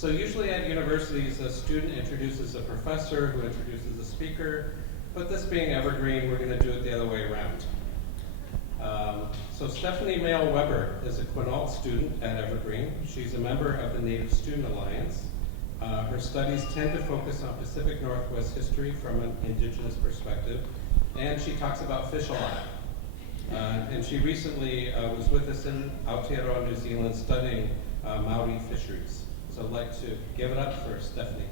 So usually at universities, a student introduces a professor who introduces a speaker, but this being Evergreen, we're going to do it the other way around. So Stephanie Mayle Weber is a Quinault student at Evergreen. She's a member of the Native Student Alliance. Her studies tend to focus on Pacific Northwest history from an Indigenous perspective, and she talks fish a lot. And she recently was with us in Aotearoa, New Zealand, studying Maori fisheries. So I'd like to give it up for Stephanie.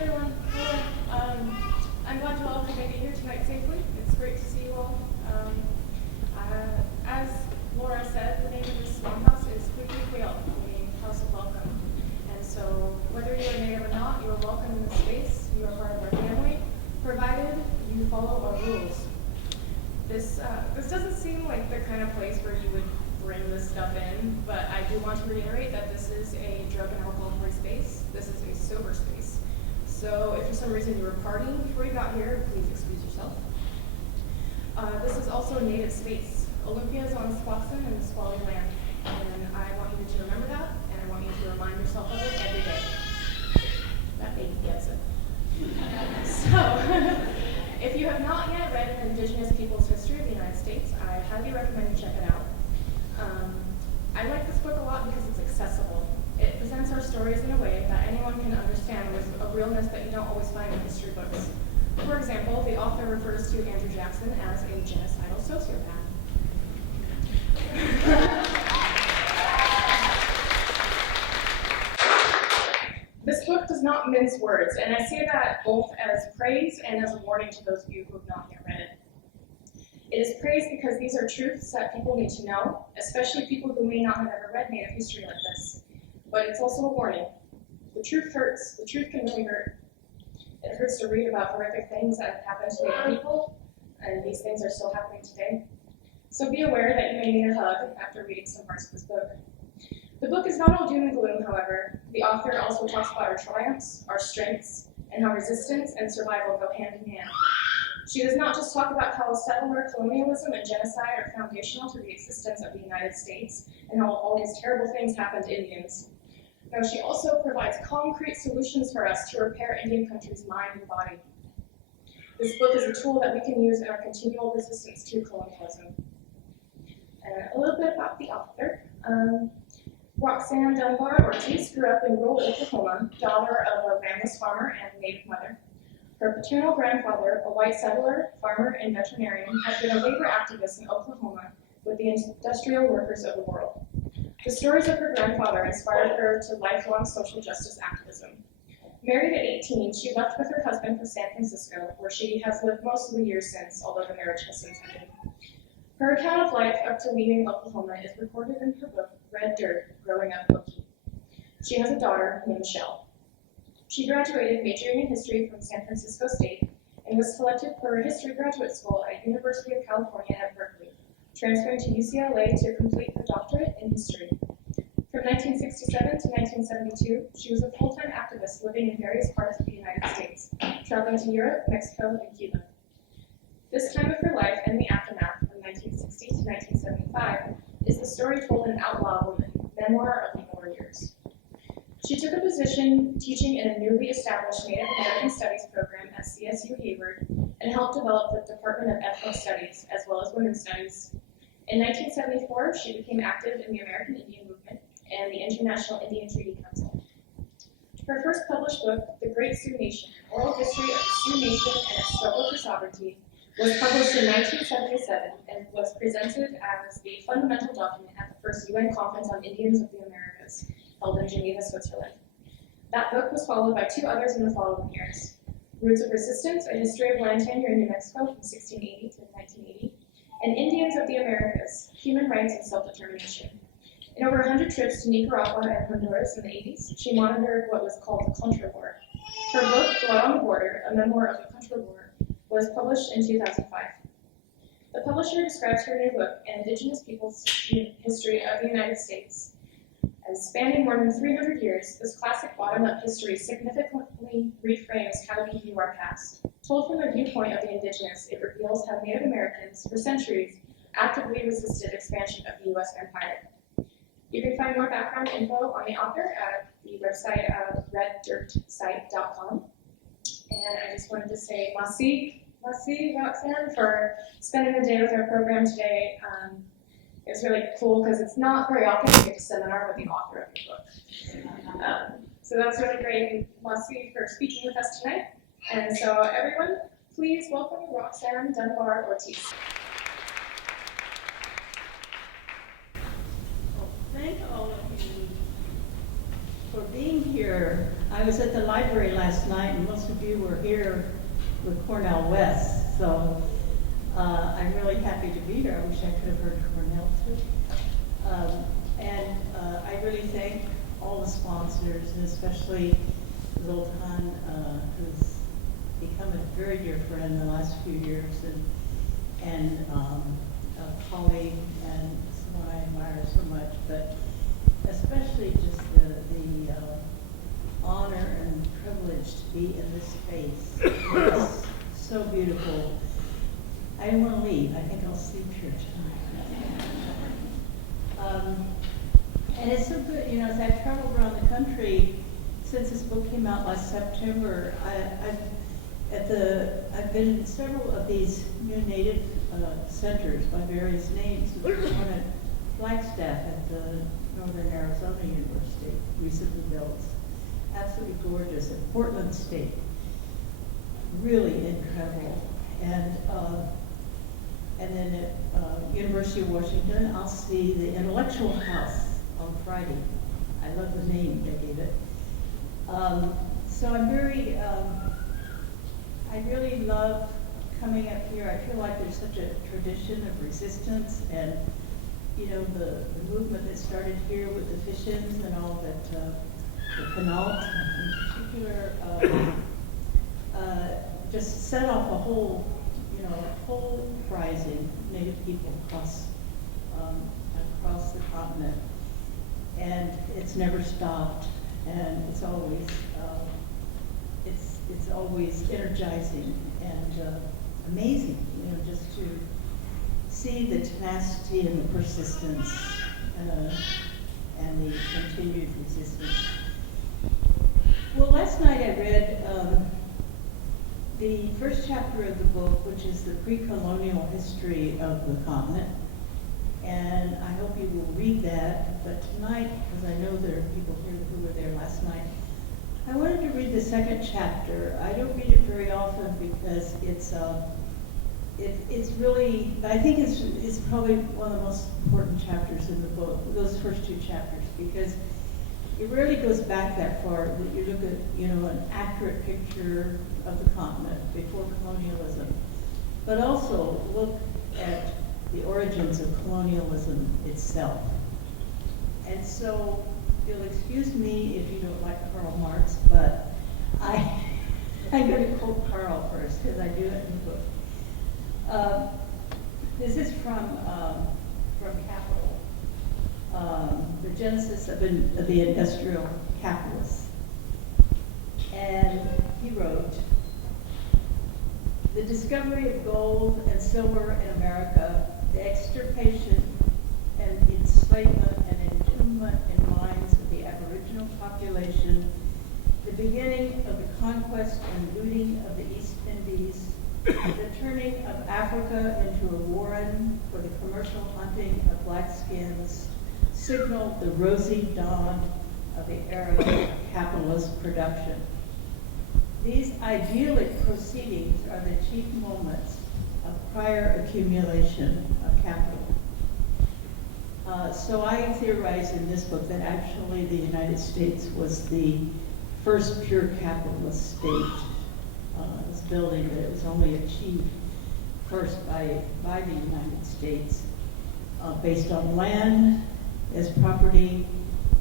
Everyone. I'm glad you all could make it here tonight safely. It's great to see you all. As Laura said, the name of this longhouse is Kuikui, meaning house of welcome. And so whether you're a native or not, you are welcome in this space. You are part of our family, provided you follow our rules. This doesn't seem like the kind of place where you would bring this stuff in, but I do want to reiterate that this is a drug and alcohol-free space. This is a sober space. So if for some reason you were partying before you got here, please excuse yourself. This is also a native space. Olympia is on Squaxin and Squally land, and I want you to remember that, and I want you to remind yourself of it every day. That baby gets it. So, if you have not yet read an Indigenous Peoples history of the United States, I highly recommend you check it out. I like this book a lot because it's accessible. It presents our stories in a way that anyone can understand with a realness that you don't always find in history books. For example, the author refers to Andrew Jackson as a genocidal sociopath. This book does not mince words, and I say that both as praise and as a warning to those of you who have not yet read it. It is praise because these are truths that people need to know, especially people who may not have ever read Native history like this. But it's also a warning. The truth hurts. The truth can really hurt. It hurts to read about horrific things that have happened to Native people, and these things are still happening today. So be aware that you may need a hug after reading some parts of this book. The book is not all doom and gloom, however. The author also talks about our triumphs, our strengths, and how resistance and survival go hand in hand. She does not just talk about how settler colonialism and genocide are foundational to the existence of the United States and how all these terrible things happened to Indians. No, she also provides concrete solutions for us to repair Indian country's mind and body. This book is a tool that we can use in our continual resistance to colonialism. And a little bit about the author. Roxanne Dunbar-Ortiz grew up in rural Oklahoma, daughter of a landless farmer and Native mother. Her paternal grandfather, a white settler, farmer, and veterinarian, had been a labor activist in Oklahoma with the industrial workers of the world. The stories of her grandfather inspired her to lifelong social justice activism. Married at 18, she left with her husband for San Francisco, where she has lived most of the years since, although the marriage has since ended. Her account of life up to leaving Oklahoma is recorded in her book, Red Dirt, Growing Up Okie. She has a daughter named Michelle. She graduated majoring in history from San Francisco State and was selected for a history graduate school at University of California at Berkeley, transferring to UCLA to complete her doctorate in history. From 1967 to 1972, she was a full-time activist living in various parts of the United States, traveling to Europe, Mexico, and Cuba. This time of her life and the aftermath, from 1960 to 1975, is the story told in Outlaw Woman, Memoir of the War Years. She took a position teaching in a newly established Native American Studies program at CSU Hayward and helped develop the Department of Ethnic Studies as well as Women's Studies. In 1974, she became active in the American Indian Movement and the International Indian Treaty Council. Her first published book, The Great Sioux Nation, Oral History of the Sioux Nation and its Struggle for Sovereignty, was published in 1977 and was presented as the fundamental document at the first UN Conference on Indians of the Americas, held in Geneva, Switzerland. That book was followed by two others in the following years. Roots of Resistance, A History of Land Tenure in New Mexico from 1680 to 1980, and Indians of the Americas, Human Rights and Self-Determination. In over 100 trips to Nicaragua and Honduras in the 80s, she monitored what was called the Contra War. Her book, Blood on the Border, A Memoir of the Contra War, was published in 2005. The publisher describes her new book, An Indigenous Peoples History of the United States, As spanning more than 300 years, this classic bottom-up history significantly reframes how we view our past. Told from the viewpoint of the indigenous, it reveals how Native Americans, for centuries, actively resisted expansion of the U.S. empire. You can find more background info on the author at the website of reddirtsite.com. And I just wanted to say merci, Roxanne, for spending the day with our program today. It was really cool because it's not very often you get to seminar with the author of your book. So that's really great. And merci for speaking with us tonight. And so everyone, please welcome Roxanne Dunbar-Ortiz. Well, thank all of you for being here. I was at the library last night, and most of you were here with Cornell West, so I'm really happy to be here. I wish I could have heard Cornell too. I really thank all the sponsors, and especially Zoltan, who's become a very dear friend the last few years, and a colleague, and someone I admire so much, but especially just the honor and privilege to be in this space. It's so beautiful. I didn't want to leave. I think I'll sleep here tonight. And it's so good, you know, as I've traveled around the country since this book came out last September. I've been in several of these new Native centers by various names. There's one at Flagstaff at the Northern Arizona University, recently built. Absolutely gorgeous. At Portland State, really incredible. And then at University of Washington, I'll see the Intellectual House on Friday. I love the name they gave it. So I'm very, I really love coming up here. I feel like there's such a tradition of resistance, and you know, the movement that started here with the Fishins and all that, the Penalt in particular, just set off a whole, you know, a whole uprising of Native people across the continent, and it's never stopped, and it's always energizing and amazing, you know, just to see the tenacity and the persistence and the continued resistance. Well, last night I read the first chapter of the book, which is the pre-colonial history of the continent. And I hope you will read that. But tonight, because I know there are people here who were there last night, I wanted to read the second chapter. I don't read it very often because it's really, I think it's probably one of the most important chapters in the book, those first two chapters, because it rarely goes back that far that you look at, you know, an accurate picture of the continent before colonialism, but also look at the origins of colonialism itself. And so you'll excuse me if you don't like Karl Marx, but I'm going to quote Karl first because I do it in the book. This is from Capital, the genesis of the industrial capitalists. And he wrote, "The discovery of gold and silver in America, the extirpation and the enslavement and entombment in mines of the Aboriginal population, the beginning of the conquest and looting of the East Indies, the turning of Africa into a warren for the commercial hunting of blackskins, signaled the rosy dawn of the era of capitalist production. These idyllic proceedings are the chief moments of prior accumulation of capital." So I theorize in this book that actually the United States was the first pure capitalist state. This building that it was only achieved first by the United States, based on land as property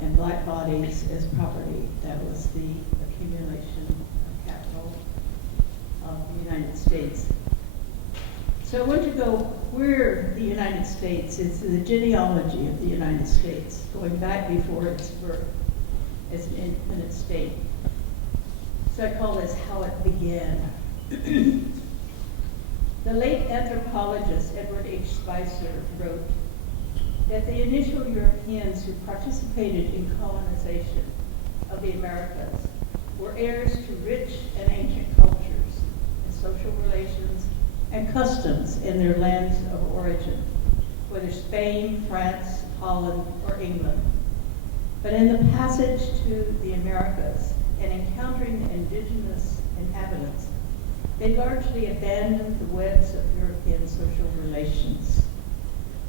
and black bodies as property. That was the accumulation of capital of the United States. So I want to go where the United States is, the genealogy of the United States, going back before its birth as an independent state. So I call this how it began. The late anthropologist Edward H. Spicer wrote that the initial Europeans who participated in colonization of the Americas were heirs to rich and ancient cultures and social relations and customs in their lands of origin, whether Spain, France, Holland, or England. But in the passage to the Americas and encountering the indigenous inhabitants, they largely abandoned the webs of European social relations.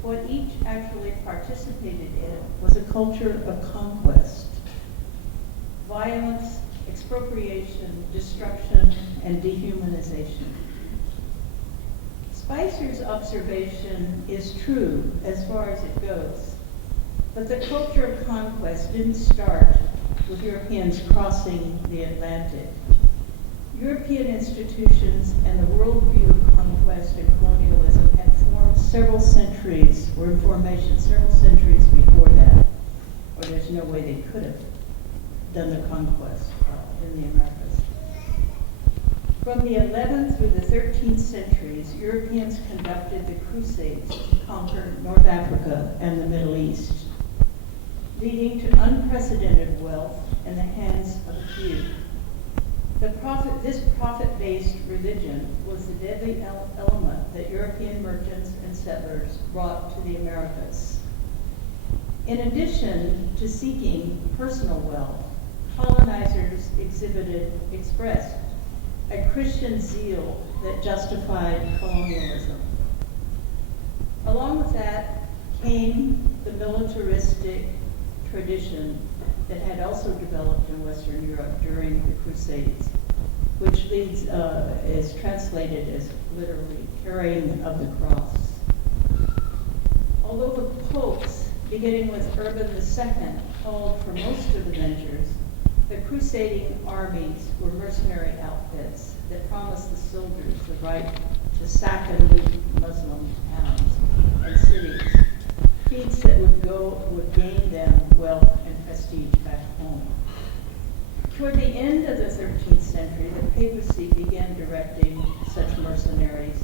What each actually participated in was a culture of conquest, violence, expropriation, destruction, and dehumanization. Spicer's observation is true as far as it goes, but the culture of conquest didn't start with Europeans crossing the Atlantic. European institutions and the worldview of conquest and colonialism had formed several centuries, were in formation several centuries before that, or there's no way they could have done the conquest in the Americas. From the 11th through the 13th centuries, Europeans conducted the Crusades to conquer North Africa and the Middle East, leading to unprecedented wealth in the hands of a few. This profit-based religion was the deadly element that European merchants and settlers brought to the Americas. In addition to seeking personal wealth, colonizers expressed a Christian zeal that justified colonialism. Along with that came the militaristic tradition that had also developed in Western Europe during the Crusades, which is translated as literally carrying of the cross. Although the popes, beginning with Urban II, called for most of the ventures, the crusading armies were mercenary outfits that promised the soldiers the right to sack and loot Muslim towns and cities, feats that would gain them wealth and prestige back home. Toward the end of the 13th century, the papacy began directing such mercenaries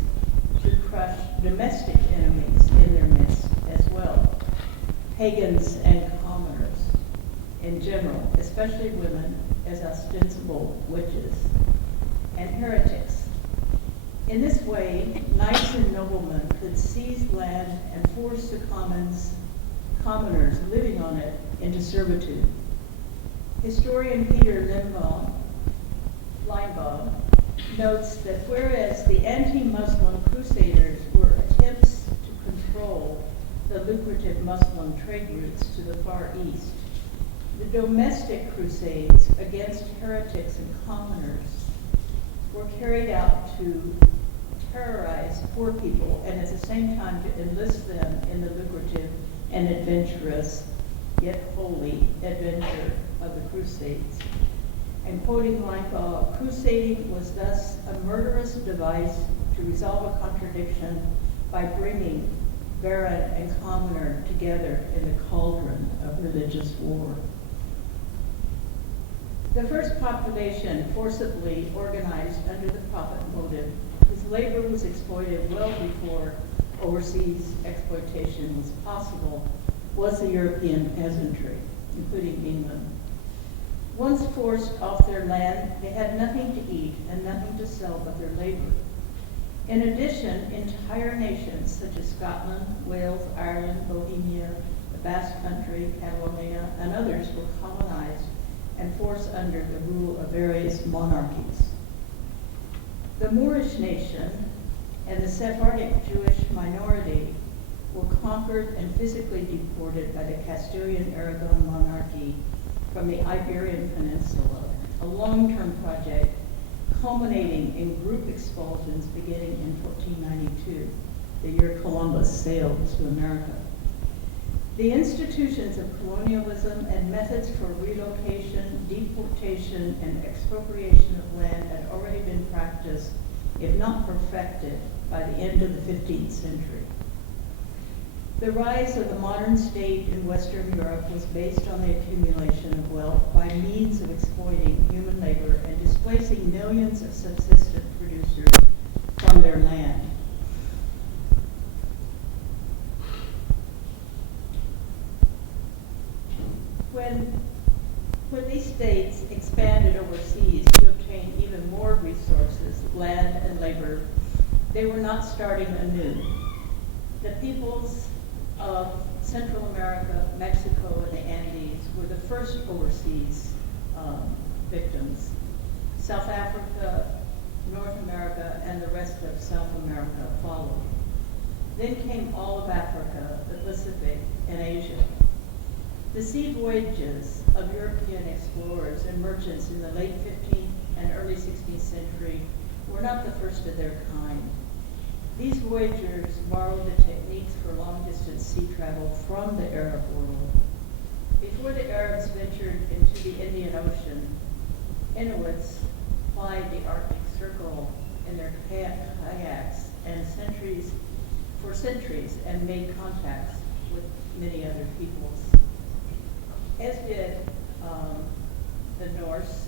to crush domestic enemies in their midst as well, pagans and commoners in general, especially women as ostensible witches, and heretics. In this way, knights and noblemen could seize land and force the commoners living on it into servitude. Historian Peter Linebaugh notes that whereas the anti-Muslim crusaders were attempts to control the lucrative Muslim trade routes to the Far East, the domestic crusades against heretics and commoners were carried out to terrorize poor people and at the same time to enlist them in the lucrative and adventurous, yet holy, adventure of the Crusades. And quoting Linebaugh, crusading was thus a murderous device to resolve a contradiction by bringing baron and commoner together in the cauldron of religious war. The first population forcibly organized under the profit motive, whose labor was exploited well before overseas exploitation was possible, was the European peasantry, including England. Once forced off their land, they had nothing to eat and nothing to sell but their labor. In addition, entire nations such as Scotland, Wales, Ireland, Bohemia, the Basque Country, Catalonia, and others were colonized and forced under the rule of various monarchies. The Moorish nation and the Sephardic Jewish minority were conquered and physically deported by the Castilian-Aragon monarchy from the Iberian Peninsula, a long-term project culminating in group expulsions beginning in 1492, the year Columbus sailed to America. The institutions of colonialism and methods for relocation, deportation, and expropriation of land had already been practiced if not perfected, by the end of the 15th century. The rise of the modern state in Western Europe was based on the accumulation of wealth by means of exploiting human labor and displacing millions of subsistent producers from their land. When these states expanded overseas to obtain even more resources, land and labor, they were not starting anew. The peoples of Central America, Mexico, and the Andes were the first overseas victims. South Africa, North America, and the rest of South America followed. Then came all of Africa, the Pacific, and Asia. The sea voyages of European explorers and merchants in the late 15th and early 16th century were not the first of their kind. These voyagers borrowed the techniques for long-distance sea travel from the Arab world. Before the Arabs ventured into the Indian Ocean, Inuits plied the Arctic Circle in their kayaks for centuries and made contacts with many other peoples. As did the Norse,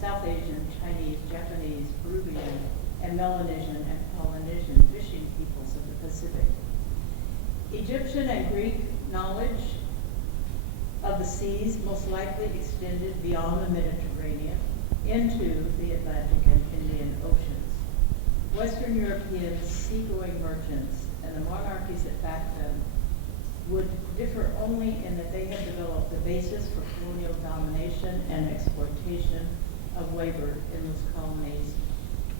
South Asian, Chinese, Japanese, Peruvian, and Melanesian and Polynesian fishing peoples of the Pacific. Egyptian and Greek knowledge of the seas most likely extended beyond the Mediterranean into the Atlantic and Indian Oceans. Western European seagoing merchants and the monarchies that backed them would differ only in that they had developed the basis for colonial domination and exploitation of labor in those colonies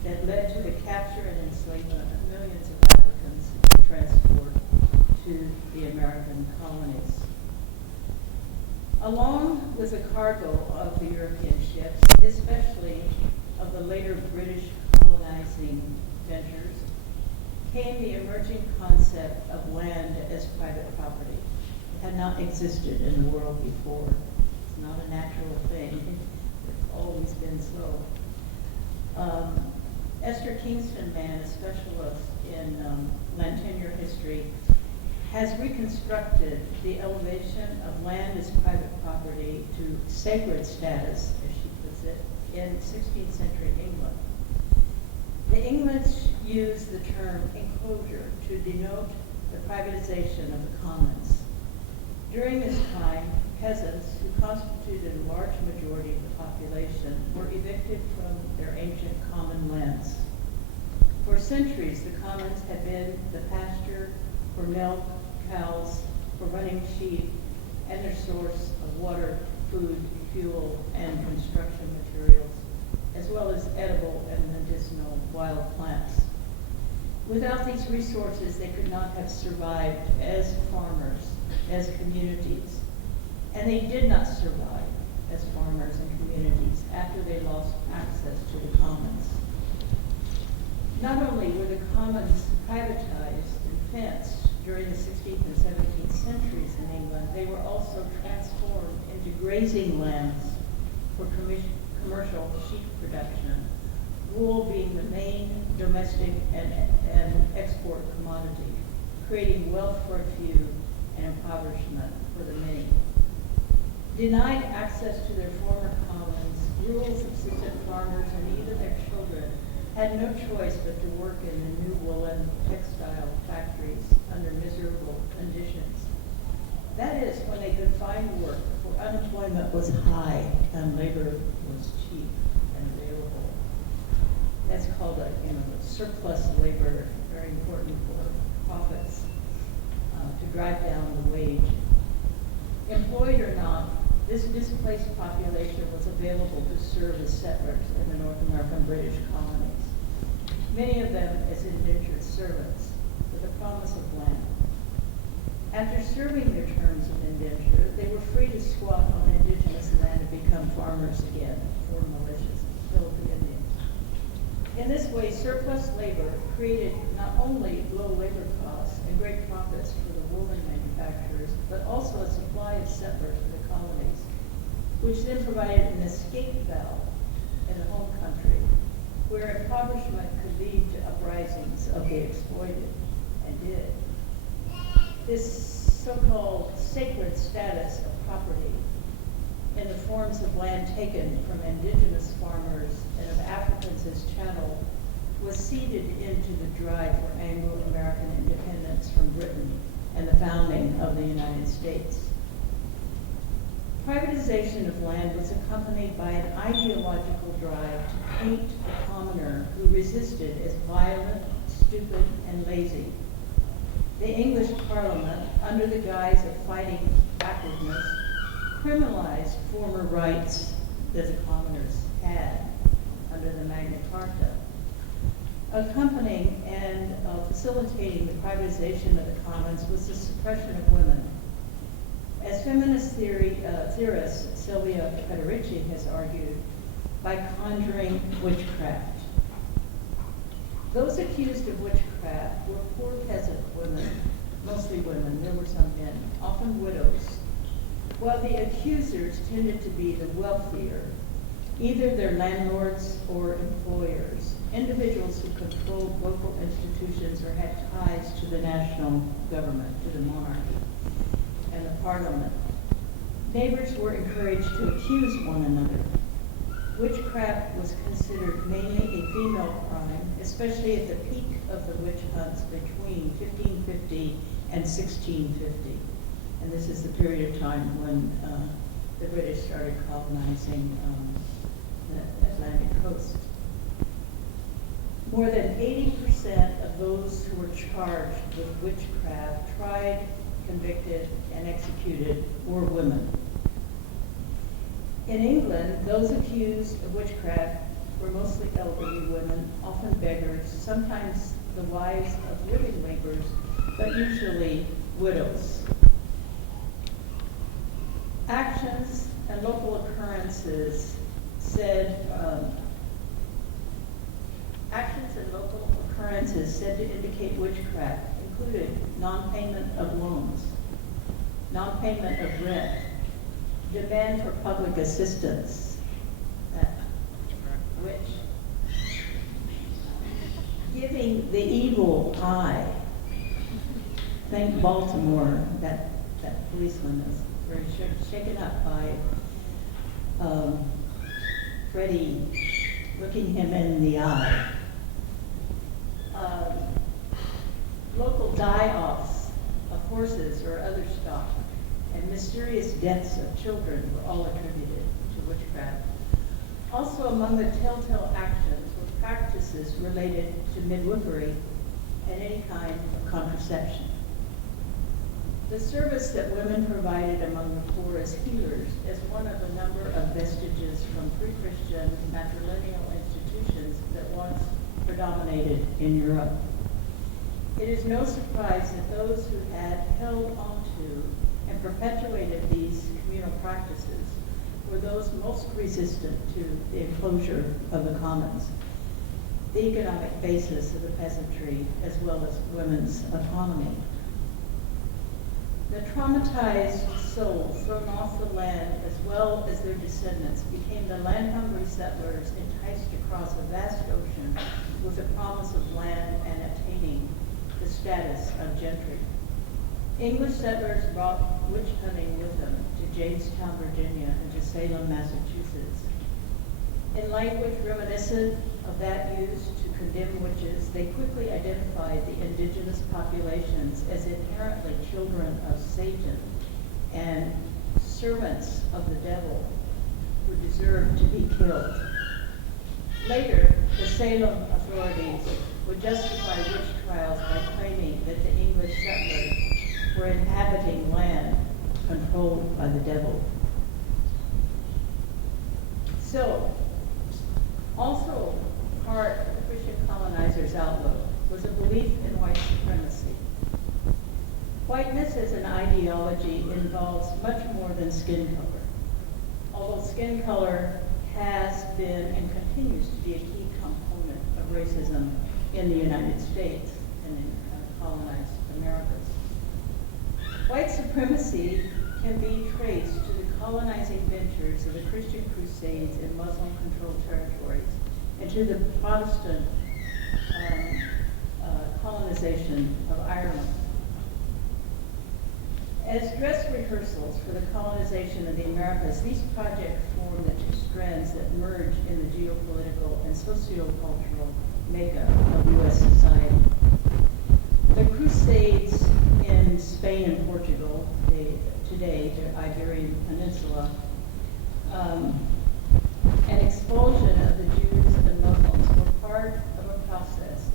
that led to the capture and enslavement of millions of Africans for transport to the American colonies. Along with the cargo of the European ships, especially of the later British colonizing ventures, came the emerging concept of land as private property. It had not existed in the world before. It's not a natural thing. It's always been so. Esther Kingston Mann, a specialist in land tenure history, has reconstructed the elevation of land as private property to sacred status, as she puts it, in 16th century England. The English used the term enclosure to denote the privatization of the commons. During this time, peasants, who constituted a large majority of the population, were evicted from their ancient common lands. For centuries, the commons had been the pasture for milk, cows, for running sheep, and their source of water, food, fuel, and construction materials, as well as edible and medicinal wild plants. Without these resources, they could not have survived as farmers, as communities, and they did not survive as farmers and communities after they lost access to the commons. Not only were the commons privatized and fenced during the 16th and 17th centuries in England, they were also transformed into grazing lands for commercial sheep production, wool being the main domestic and export commodity, creating wealth for a few and impoverishment for the many. Denied access to their former commons, rural subsistent farmers and even their children had no choice but to work in the new woolen textile factories under miserable conditions. That is, when they could find work, for unemployment was high and labor was cheap and available. That's called a surplus labor, very important for profits, to drive down the wage. Employed or not, this displaced population was available to serve as settlers in the North American British colonies, many of them as indentured servants with the promise of land. After serving their terms of indenture, they were free to squat on indigenous land and become farmers again, for militias, kill the Indians. In this way, surplus labor created not only low labor costs and great profits for the woolen manufacturers, but also a supply of settlers for the colonies, which then provided an escape valve in the home country where impoverishment could lead to uprisings of the exploited, and did. This so-called sacred status of property in the forms of land taken from indigenous farmers and of Africans as chattel was seeded into the drive for Anglo-American independence from Britain and the founding of the United States. Privatization of land was accompanied by an ideological drive to paint the commoner who resisted as violent, stupid, and lazy. The English Parliament, under the guise of fighting backwardness, criminalized former rights that the commoners had under the Magna Carta. Accompanying and facilitating the privatization of the commons was the suppression of women. As feminist theorist Sylvia Federici has argued, by conjuring witchcraft. Those accused of witchcraft were poor peasant women, mostly women, there were some men, often widows, while the accusers tended to be the wealthier, either their landlords or employers, individuals who controlled local institutions or had ties to the national government, to the monarchy and the parliament. Neighbors were encouraged to accuse one another. Witchcraft was considered mainly a female crime, especially at the peak of the witch hunts between 1550 and 1650. And this is the period of time when the British started colonizing the Atlantic coast. More than 80% of those who were charged with witchcraft, tried, convicted, and executed were women. In England, those accused of witchcraft were mostly elderly women, often beggars, sometimes the wives of living laborers, but usually widows. Actions and local occurrences said to indicate witchcraft included non-payment of loans, non-payment of rent, demand for public assistance, giving the evil eye. Think Baltimore, that policeman is very shaken up by Freddie looking him in the eye. Local die-offs of horses or other stock, and mysterious deaths of children were all attributed to witchcraft. Also among the telltale actions were practices related to midwifery and any kind of contraception. The service that women provided among the poor as healers is one of a number of vestiges from pre-Christian matrilineal institutions that once predominated in Europe. It is no surprise that those who had held onto and perpetuated these communal practices were those most resistant to the enclosure of the commons, the economic basis of the peasantry, as well as women's autonomy. The traumatized souls thrown off the land, as well as their descendants, became the land-hungry settlers enticed across a vast ocean with the promise of land and attaining the status of gentry. English settlers brought witch hunting with them to Jamestown, Virginia, and to Salem, Massachusetts. In language reminiscent of that used to condemn witches, they quickly identified the indigenous populations as inherently children of Satan and servants of the devil who deserved to be killed. Later, the Salem authorities would justify witch trials by claiming that the English settlers were inhabiting land controlled by the devil. So, also part of the Christian colonizers' outlook was a belief in white supremacy. Whiteness as an ideology involves much more than skin color, although skin color has been and continues to be a key component of racism in the United States and in colonized Americas. White supremacy can be traced to the colonizing ventures of the Christian Crusades in Muslim-controlled territories into the Protestant colonization of Ireland. As dress rehearsals for the colonization of the Americas, these projects form the two strands that merge in the geopolitical and sociocultural makeup of U.S. society. The Crusades in Spain and Portugal, today the Iberian Peninsula, and expulsion of the Jews and Muslims were part of a process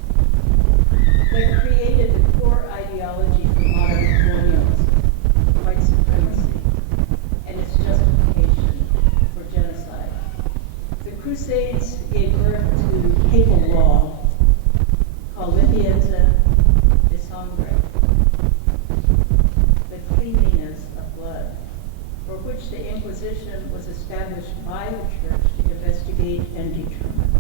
that created the core ideology for modern colonialism, white supremacy, and its justification for genocide. The Crusades gave birth to papal law called Lipienza de Sangre, the cleanliness of blood, for which the Inquisition was established by the Church to investigate and determine.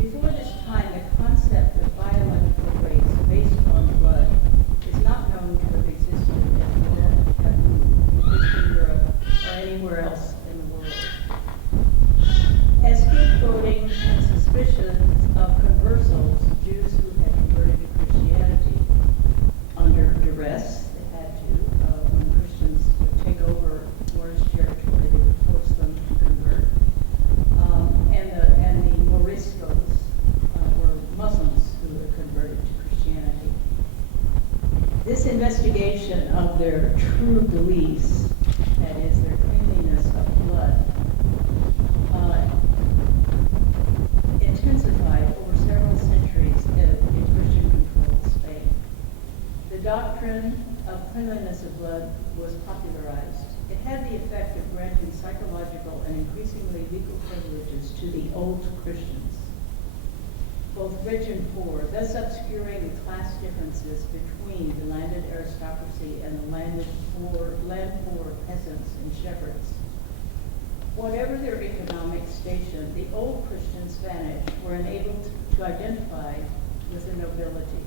Before this time, the concept of biological race based on blood is not known to have existed as moral taboo in Christian Europe or anywhere else in the world. As scapegoating and suspicions of conversos, Jews who had converted to Christianity under duress, they had to, when Christians would take over Moorish territory, they would force them to convert. And the Moriscos were Muslims who had converted to Christianity. This investigation of their true beliefs, that is, their cleanliness of blood, intensified over several centuries in Christian-controlled Spain. The doctrine of cleanliness of blood was popularized. It had the effect of granting psychological and increasingly legal privileges to the old Christians, both rich and poor, thus obscuring the class differences between the landed aristocracy and the land poor peasants and shepherds. Whatever their economic station, the old Christian Spanish were enabled to identify with the nobility.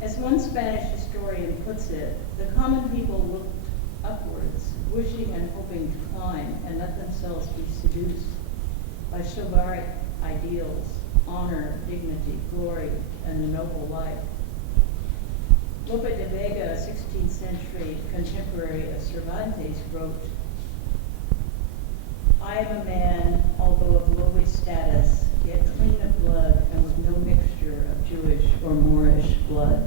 As one Spanish historian puts it, the common people looked upwards, wishing and hoping to climb and let themselves be seduced by chivalric ideals, honor, dignity, glory, and the noble life. Lope de Vega, a 16th century contemporary of Cervantes, wrote, "I am a man, although of lowly status, yet clean of blood and with no mixture of Jewish or Moorish blood."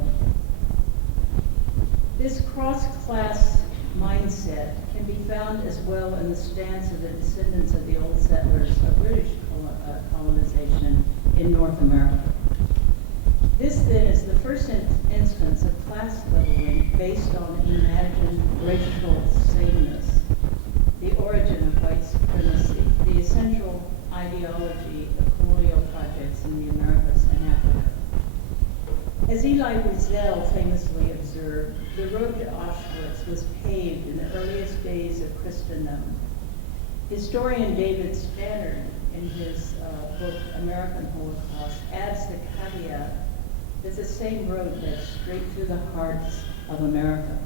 This cross-class mindset can be found as well in the stance of the descendants of the old settlers of British colonization in North America. This then is the first instance of class leveling based on imagined racial sameness, the origin of white supremacy, the essential ideology of colonial projects in the Americas and Africa. As Elie Wiesel famously observed, the road to Auschwitz was paved in the earliest days of Christendom. Historian David Stannard, in his book American Holocaust, adds the caveat that the same road led straight through the hearts of America.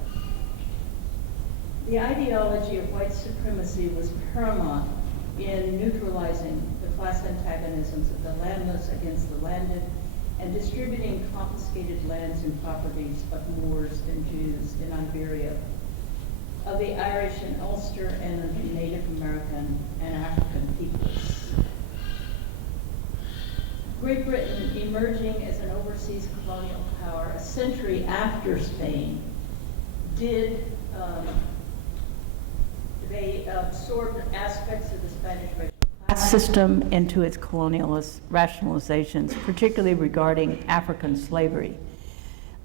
The ideology of white supremacy was paramount in neutralizing the class antagonisms of the landless against the landed and distributing confiscated lands and properties of Moors and Jews in Iberia, of the Irish in Ulster and of the Native American and African peoples. Great Britain, emerging as an overseas colonial power a century after Spain, they absorbed aspects of the Spanish racial class system into its colonialist rationalizations, particularly regarding African slavery.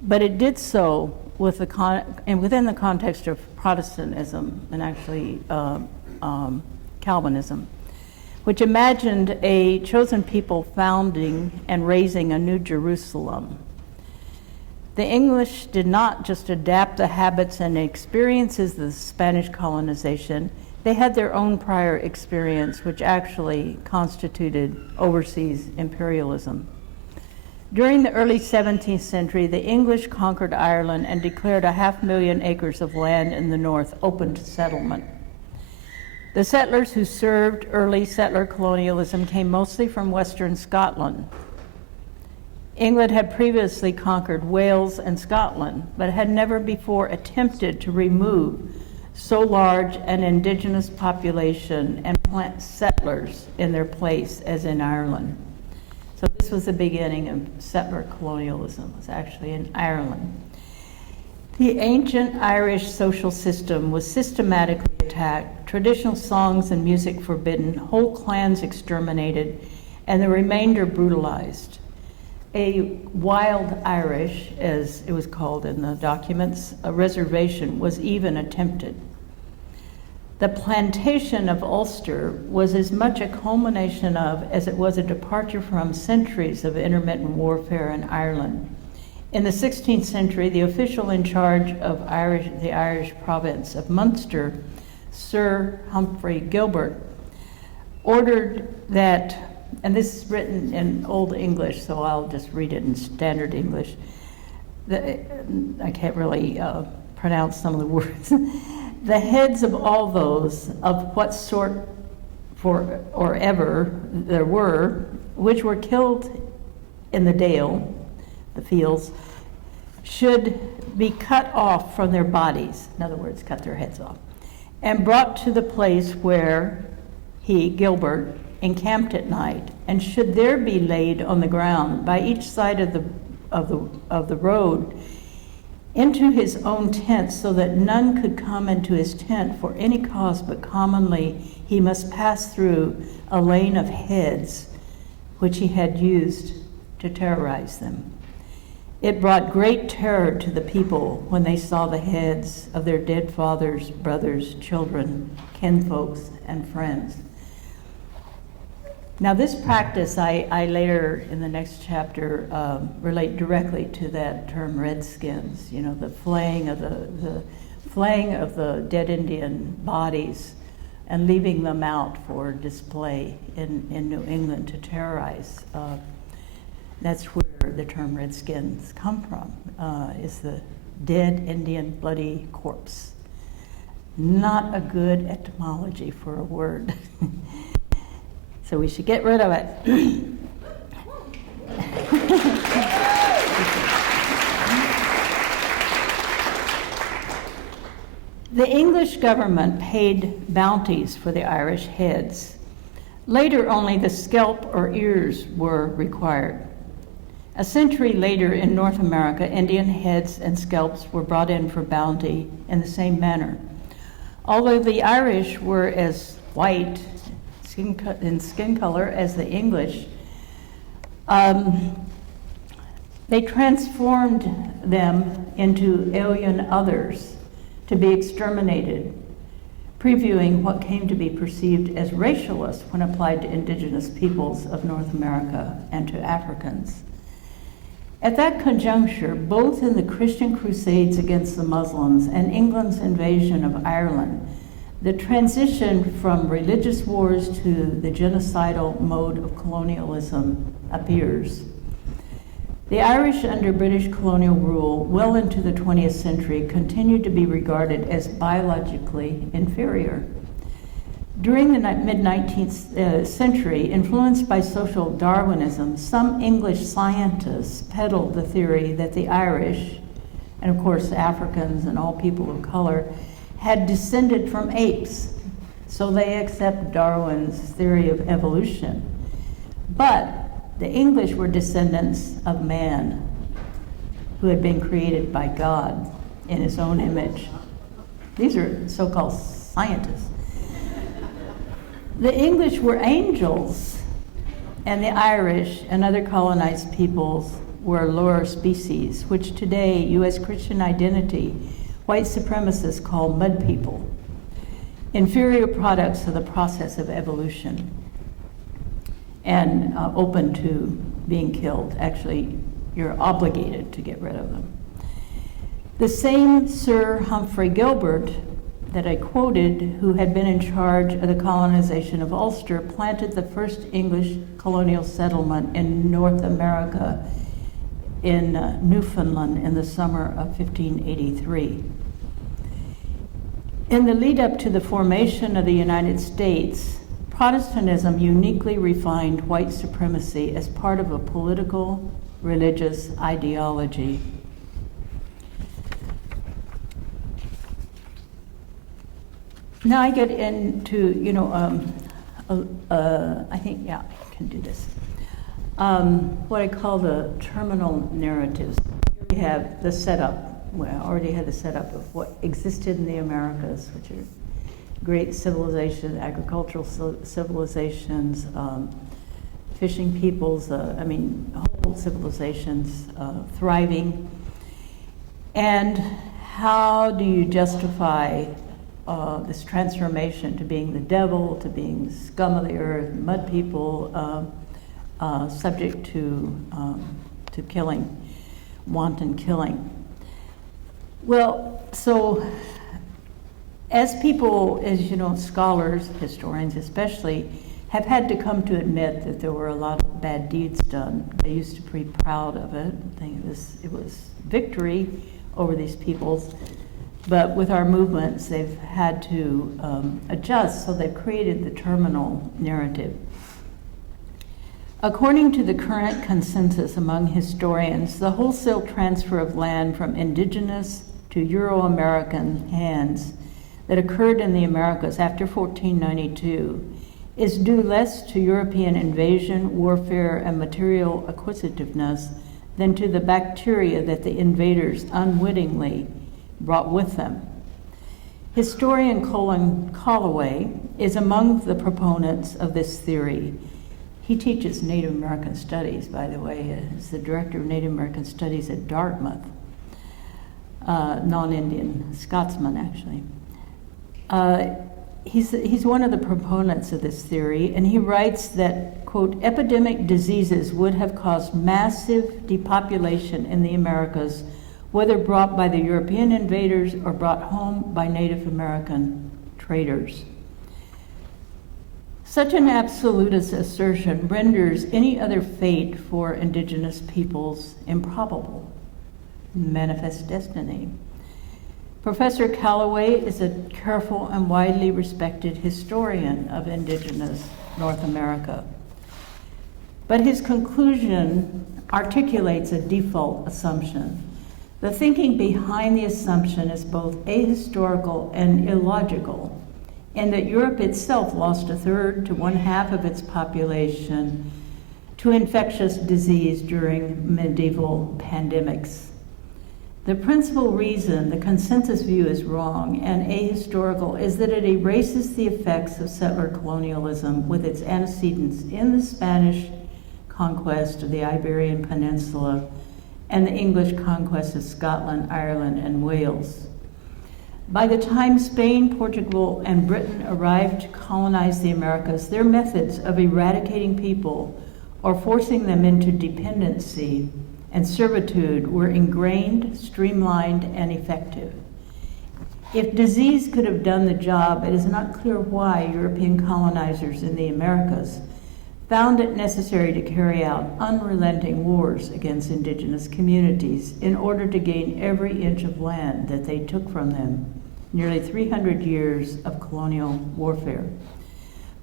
But it did so with within the context of Protestantism and actually Calvinism, which imagined a chosen people founding and raising a new Jerusalem. The English did not just adapt the habits and experiences of the Spanish colonization, they had their own prior experience, which actually constituted overseas imperialism. During the early 17th century, the English conquered Ireland and declared 500,000 acres of land in the north open to settlement. The settlers who served early settler colonialism came mostly from Western Scotland. England had previously conquered Wales and Scotland, but had never before attempted to remove so large an indigenous population and plant settlers in their place as in Ireland. So this was the beginning of settler colonialism. It was actually in Ireland. The ancient Irish social system was systematically attacked, traditional songs and music forbidden, whole clans exterminated, and the remainder brutalized. A wild Irish, as it was called in the documents, a reservation was even attempted. The plantation of Ulster was as much a culmination of as it was a departure from centuries of intermittent warfare in Ireland. In the 16th century, the official in charge of the Irish province of Munster, Sir Humphrey Gilbert, ordered that, and this is written in Old English, so I'll just read it in standard English. I can't really pronounce some of the words. The heads of all those, of what sort for or ever there were, which were killed in the dale, the fields, should be cut off from their bodies, in other words, cut their heads off, and brought to the place where he, Gilbert, encamped at night, and should there be laid on the ground by each side of the road into his own tent, so that none could come into his tent for any cause, but commonly he must pass through a lane of heads which he had used to terrorize them. It brought great terror to the people when they saw the heads of their dead fathers, brothers, children, kinfolks, and friends. Now this practice, I later in the next chapter relate directly to that term redskins, you know, the flaying of the dead Indian bodies and leaving them out for display in New England to terrorize. That's where the term redskins come from, is the dead Indian bloody corpse. Not a good etymology for a word. So we should get rid of it. The English government paid bounties for the Irish heads. Later, only the scalp or ears were required. A century later in North America, Indian heads and scalps were brought in for bounty in the same manner. Although the Irish were as white in skin color as the English, they transformed them into alien others to be exterminated, previewing what came to be perceived as racialist when applied to indigenous peoples of North America and to Africans. At that conjuncture, both in the Christian Crusades against the Muslims and England's invasion of Ireland, the transition from religious wars to the genocidal mode of colonialism appears. The Irish under British colonial rule well into the 20th century continued to be regarded as biologically inferior. During the mid-19th century, influenced by social Darwinism, some English scientists peddled the theory that the Irish, and of course Africans and all people of color, had descended from apes, so they accept Darwin's theory of evolution. But the English were descendants of man, who had been created by God in his own image. These are so-called scientists. The English were angels, and the Irish and other colonized peoples were lower species, which today U.S. Christian identity white supremacists call mud people, inferior products of the process of evolution, and open to being killed. Actually, you're obligated to get rid of them. The same Sir Humphrey Gilbert that I quoted, who had been in charge of the colonization of Ulster, planted the first English colonial settlement in North America in Newfoundland in the summer of 1583. In the lead up to the formation of the United States, Protestantism uniquely refined white supremacy as part of a political, religious ideology. Now I get into, I think, yeah, I can do this. What I call the terminal narratives. We have the setup. Well, I already had the setup of what existed in the Americas, which are great civilizations, agricultural civilizations, fishing peoples, whole civilizations thriving. And how do you justify this transformation to being the devil, to being scum of the earth, mud people, subject to killing, wanton killing? Well, so as people, as you know, scholars, historians especially, have had to come to admit that there were a lot of bad deeds done. They used to be proud of it. It was victory over these peoples. But with our movements, they've had to adjust, so they've created the terminal narrative. According to the current consensus among historians, the wholesale transfer of land from indigenous to Euro-American hands that occurred in the Americas after 1492 is due less to European invasion, warfare, and material acquisitiveness than to the bacteria that the invaders unwittingly brought with them. Historian Colin Calloway is among the proponents of this theory. He teaches Native American Studies, by the way, as the director of Native American Studies at Dartmouth, non-Indian Scotsman, actually. He's one of the proponents of this theory, and he writes that, quote, epidemic diseases would have caused massive depopulation in the Americas, whether brought by the European invaders or brought home by Native American traders. Such an absolutist assertion renders any other fate for indigenous peoples improbable, manifest destiny. Professor Calloway is a careful and widely respected historian of indigenous North America. But his conclusion articulates a default assumption. The thinking behind the assumption is both ahistorical and illogical, and that Europe itself lost a third to one half of its population to infectious disease during medieval pandemics. The principal reason the consensus view is wrong and ahistorical is that it erases the effects of settler colonialism with its antecedents in the Spanish conquest of the Iberian Peninsula and the English conquest of Scotland, Ireland, and Wales. By the time Spain, Portugal, and Britain arrived to colonize the Americas, their methods of eradicating people or forcing them into dependency and servitude were ingrained, streamlined, and effective. If disease could have done the job, it is not clear why European colonizers in the Americas found it necessary to carry out unrelenting wars against indigenous communities in order to gain every inch of land that they took from them. Nearly 300 years of colonial warfare,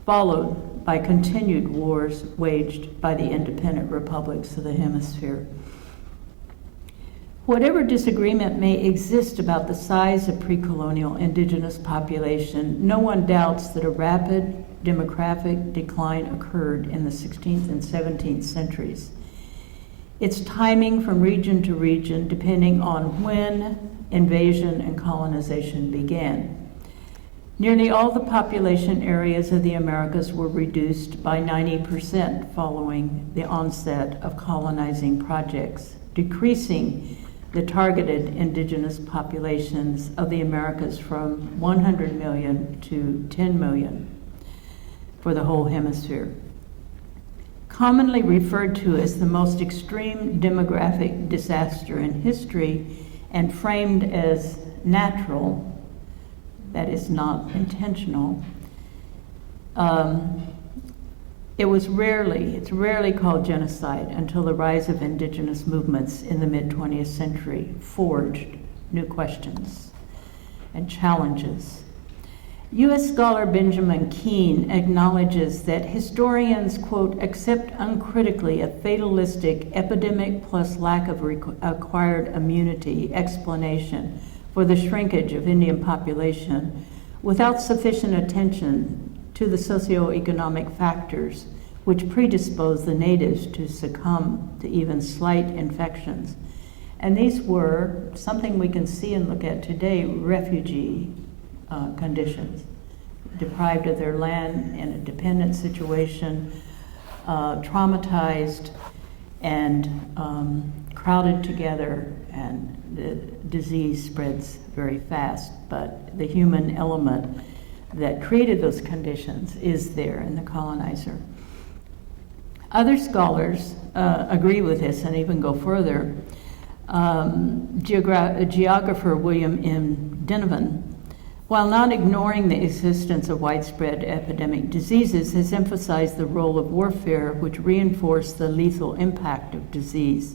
followed by continued wars waged by the independent republics of the hemisphere. Whatever disagreement may exist about the size of pre-colonial indigenous population, no one doubts that a rapid demographic decline occurred in the 16th and 17th centuries. Its timing from region to region depending on when invasion and colonization began. Nearly all the population areas of the Americas were reduced by 90% following the onset of colonizing projects, decreasing the targeted indigenous populations of the Americas from 100 million to 10 million for the whole hemisphere. Commonly referred to as the most extreme demographic disaster in history and framed as natural, that is not intentional, it's rarely called genocide until the rise of indigenous movements in the mid-20th century forged new questions and challenges U.S. scholar Benjamin Keane acknowledges that historians, quote, accept uncritically a fatalistic epidemic plus lack of acquired immunity explanation for the shrinkage of Indian population without sufficient attention to the socioeconomic factors which predispose the natives to succumb to even slight infections. And these were something we can see and look at today, refugee conditions, deprived of their land in a dependent situation, traumatized and crowded together, and the disease spreads very fast. But the human element that created those conditions is there in the colonizer. Other scholars agree with this and even go further. Geographer William M. Denevan, while not ignoring the existence of widespread epidemic diseases, has emphasized the role of warfare, which reinforced the lethal impact of disease.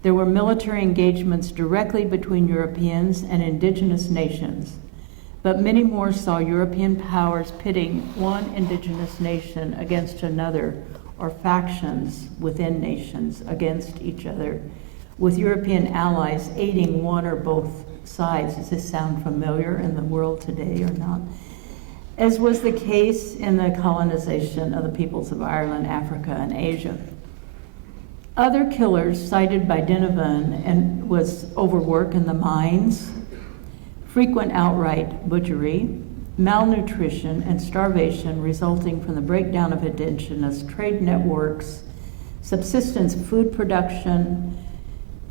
There were military engagements directly between Europeans and indigenous nations, but many more saw European powers pitting one indigenous nation against another, or factions within nations against each other, with European allies aiding one or both sides. Does this sound familiar in the world today or not? As was the case in the colonization of the peoples of Ireland, Africa, and Asia. Other killers cited by Denevan was overwork in the mines, frequent outright butchery, malnutrition, and starvation resulting from the breakdown of indigenous trade networks, subsistence food production,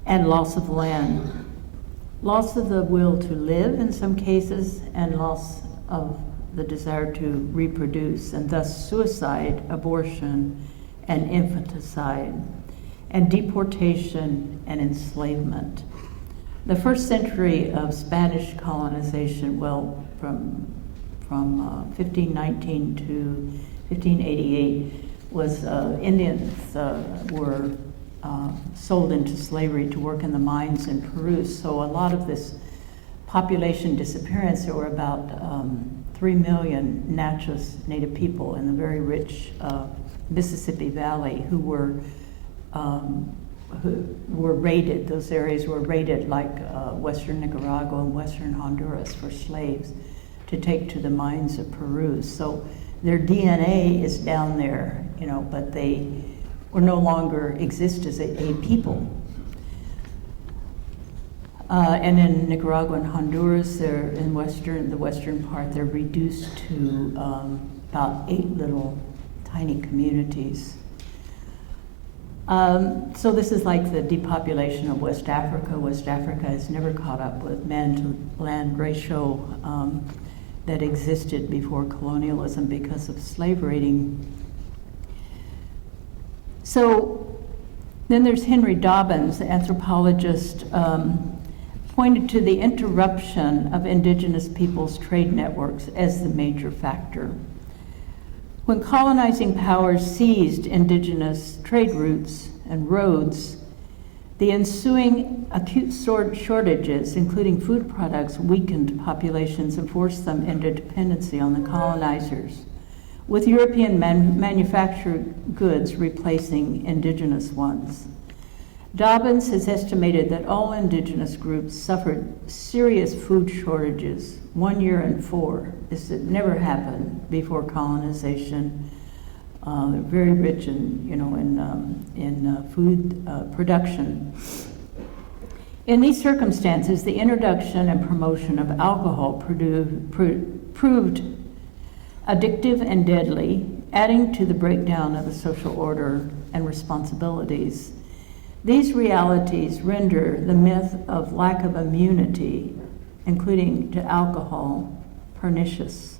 and loss of land. Loss of the will to live in some cases, and loss of the desire to reproduce, and thus suicide, abortion, and infanticide, and deportation and enslavement. The first century of Spanish colonization, well, from 1519 to 1588, was Indians were sold into slavery to work in the mines in Peru. So a lot of this population disappearance, there were about 3 million Natchez Native people in the very rich Mississippi Valley who were raided. Those areas were raided like western Nicaragua and western Honduras for slaves to take to the mines of Peru. So their DNA is down there, you know, but they or no longer exist as a people. And in Nicaragua and Honduras, they're in the western part, they're reduced to about 8 little tiny communities. So this is like the depopulation of West Africa. West Africa has never caught up with man-to-land ratio that existed before colonialism because of slave raiding. So then there's Henry Dobbins, the anthropologist, pointed to the interruption of indigenous peoples' trade networks as the major factor. When colonizing powers seized indigenous trade routes and roads, the ensuing acute shortages, including food products, weakened populations and forced them into dependency on the colonizers, with European manufactured goods replacing indigenous ones. Dobbins has estimated that all indigenous groups suffered serious food shortages 1 year in 4. This had never happened before colonization. They're very rich in food production. In these circumstances, the introduction and promotion of alcohol proved addictive and deadly, adding to the breakdown of the social order and responsibilities. These realities render the myth of lack of immunity, including to alcohol, pernicious.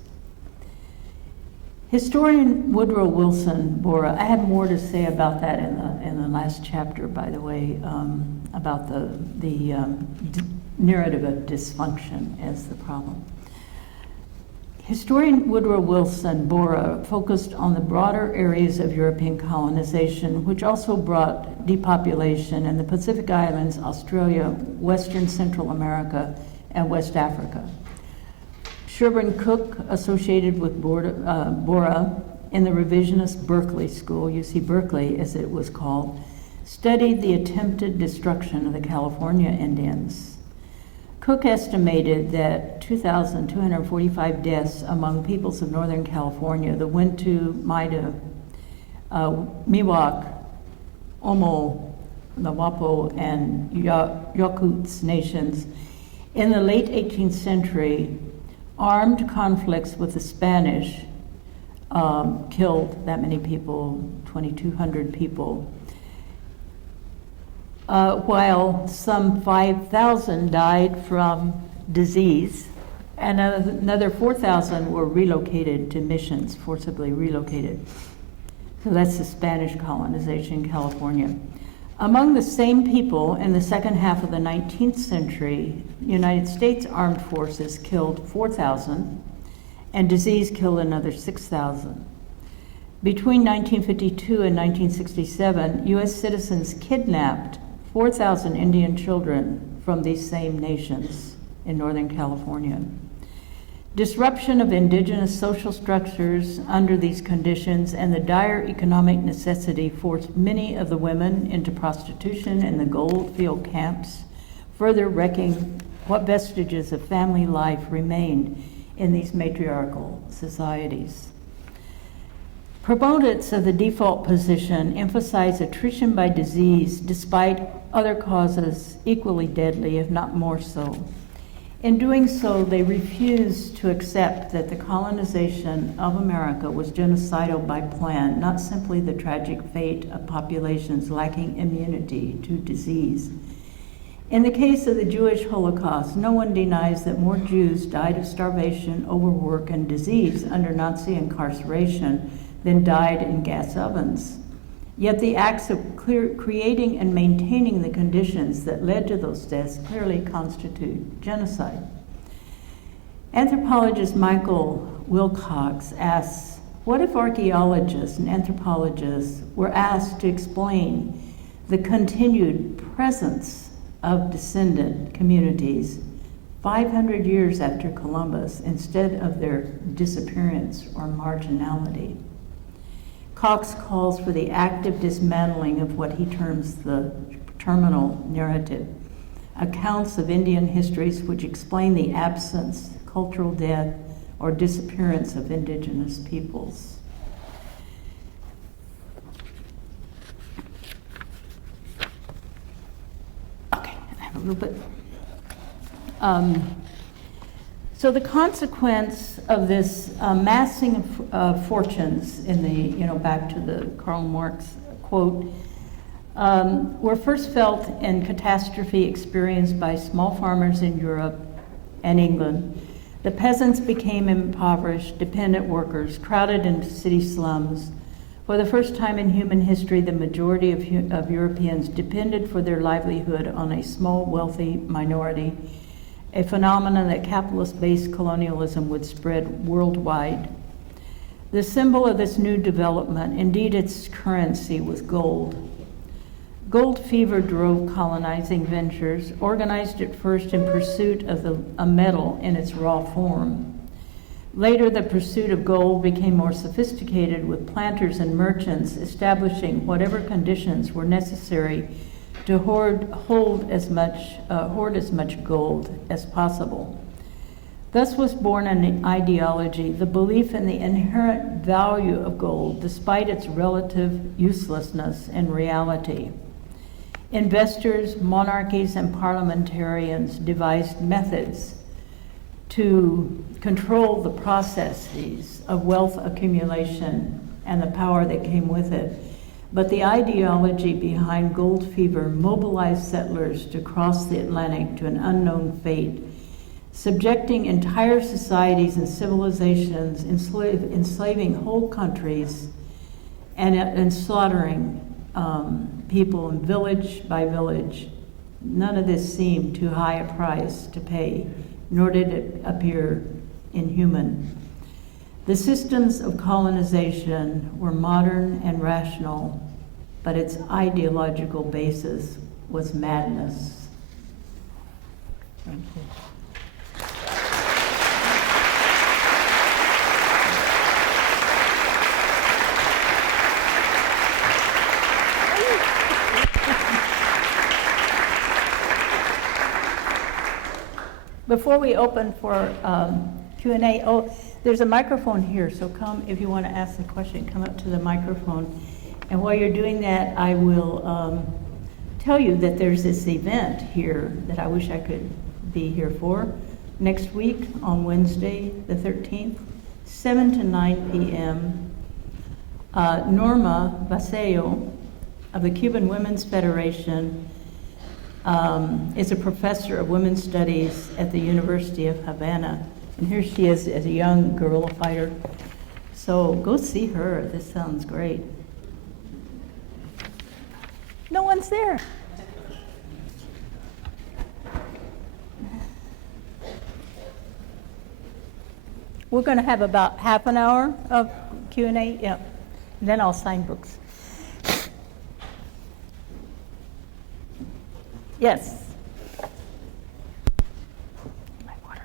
Historian Woodrow Wilson Bora, I have more to say about that in the last chapter, by the way, about the narrative of dysfunction as the problem. Historian Woodrow Wilson Bora focused on the broader areas of European colonization, which also brought depopulation in the Pacific Islands, Australia, Western Central America, and West Africa. Sherburne Cook, associated with Bora in the revisionist Berkeley School, UC Berkeley as it was called, studied the attempted destruction of the California Indians. Cook estimated that 2,245 deaths among peoples of Northern California, the Wintu, Maida, Miwok, Omo, Nawapo, and Yakuts nations in the late 18th century. Armed conflicts with the Spanish killed that many people, 2,200 people, while some 5,000 died from disease, and another 4,000 were relocated to missions, forcibly relocated. So that's the Spanish colonization in California. Among the same people in the second half of the 19th century, United States armed forces killed 4,000 and disease killed another 6,000. Between 1952 and 1967, US citizens kidnapped 4,000 Indian children from these same nations in Northern California. Disruption of indigenous social structures under these conditions and the dire economic necessity forced many of the women into prostitution in the goldfield camps, further wrecking what vestiges of family life remained in these matriarchal societies. Proponents of the default position emphasize attrition by disease despite other causes equally deadly, if not more so. In doing so, they refuse to accept that the colonization of America was genocidal by plan, not simply the tragic fate of populations lacking immunity to disease. In the case of the Jewish Holocaust, no one denies that more Jews died of starvation, overwork, and disease under Nazi incarceration than died in gas ovens. Yet the acts of creating and maintaining the conditions that led to those deaths clearly constitute genocide. Anthropologist Michael Wilcox asks, what if archaeologists and anthropologists were asked to explain the continued presence of descendant communities 500 years after Columbus instead of their disappearance or marginality? Cox calls for the active dismantling of what he terms the terminal narrative, accounts of Indian histories which explain the absence, cultural death, or disappearance of indigenous peoples. Okay, I have a little bit. So the consequence of this massing of fortunes in the, back to the Karl Marx quote, were first felt in catastrophe experienced by small farmers in Europe and England. The peasants became impoverished, dependent workers, crowded into city slums. For the first time in human history, the majority of Europeans depended for their livelihood on a small, wealthy minority, a phenomenon that capitalist-based colonialism would spread worldwide. The symbol of this new development, indeed its currency, was gold. Gold fever drove colonizing ventures, organized at first in pursuit of a metal in its raw form. Later, the pursuit of gold became more sophisticated, with planters and merchants establishing whatever conditions were necessary to hoard as much gold as possible. Thus was born an ideology, the belief in the inherent value of gold despite its relative uselessness in reality. Investors, monarchies, and parliamentarians devised methods to control the processes of wealth accumulation and the power that came with it. But the ideology behind gold fever mobilized settlers to cross the Atlantic to an unknown fate, subjecting entire societies and civilizations, enslaving whole countries, and slaughtering people in village by village. None of this seemed too high a price to pay, nor did it appear inhuman. The systems of colonization were modern and rational, but its ideological basis was madness. Thank you. Before we open for Q&A, oh, there's a microphone here, so come, if you want to ask the question, come up to the microphone. And while you're doing that, I will tell you that there's this event here that I wish I could be here for. Next week, on Wednesday, the 13th, 7 to 9 p.m., Norma Vasallo of the Cuban Women's Federation is a professor of women's studies at the University of Havana. And here she is as a young guerrilla fighter. So go see her. This sounds great. No one's there. We're going to have about half an hour of Q&A. Yeah. Then I'll sign books. Yes. My water.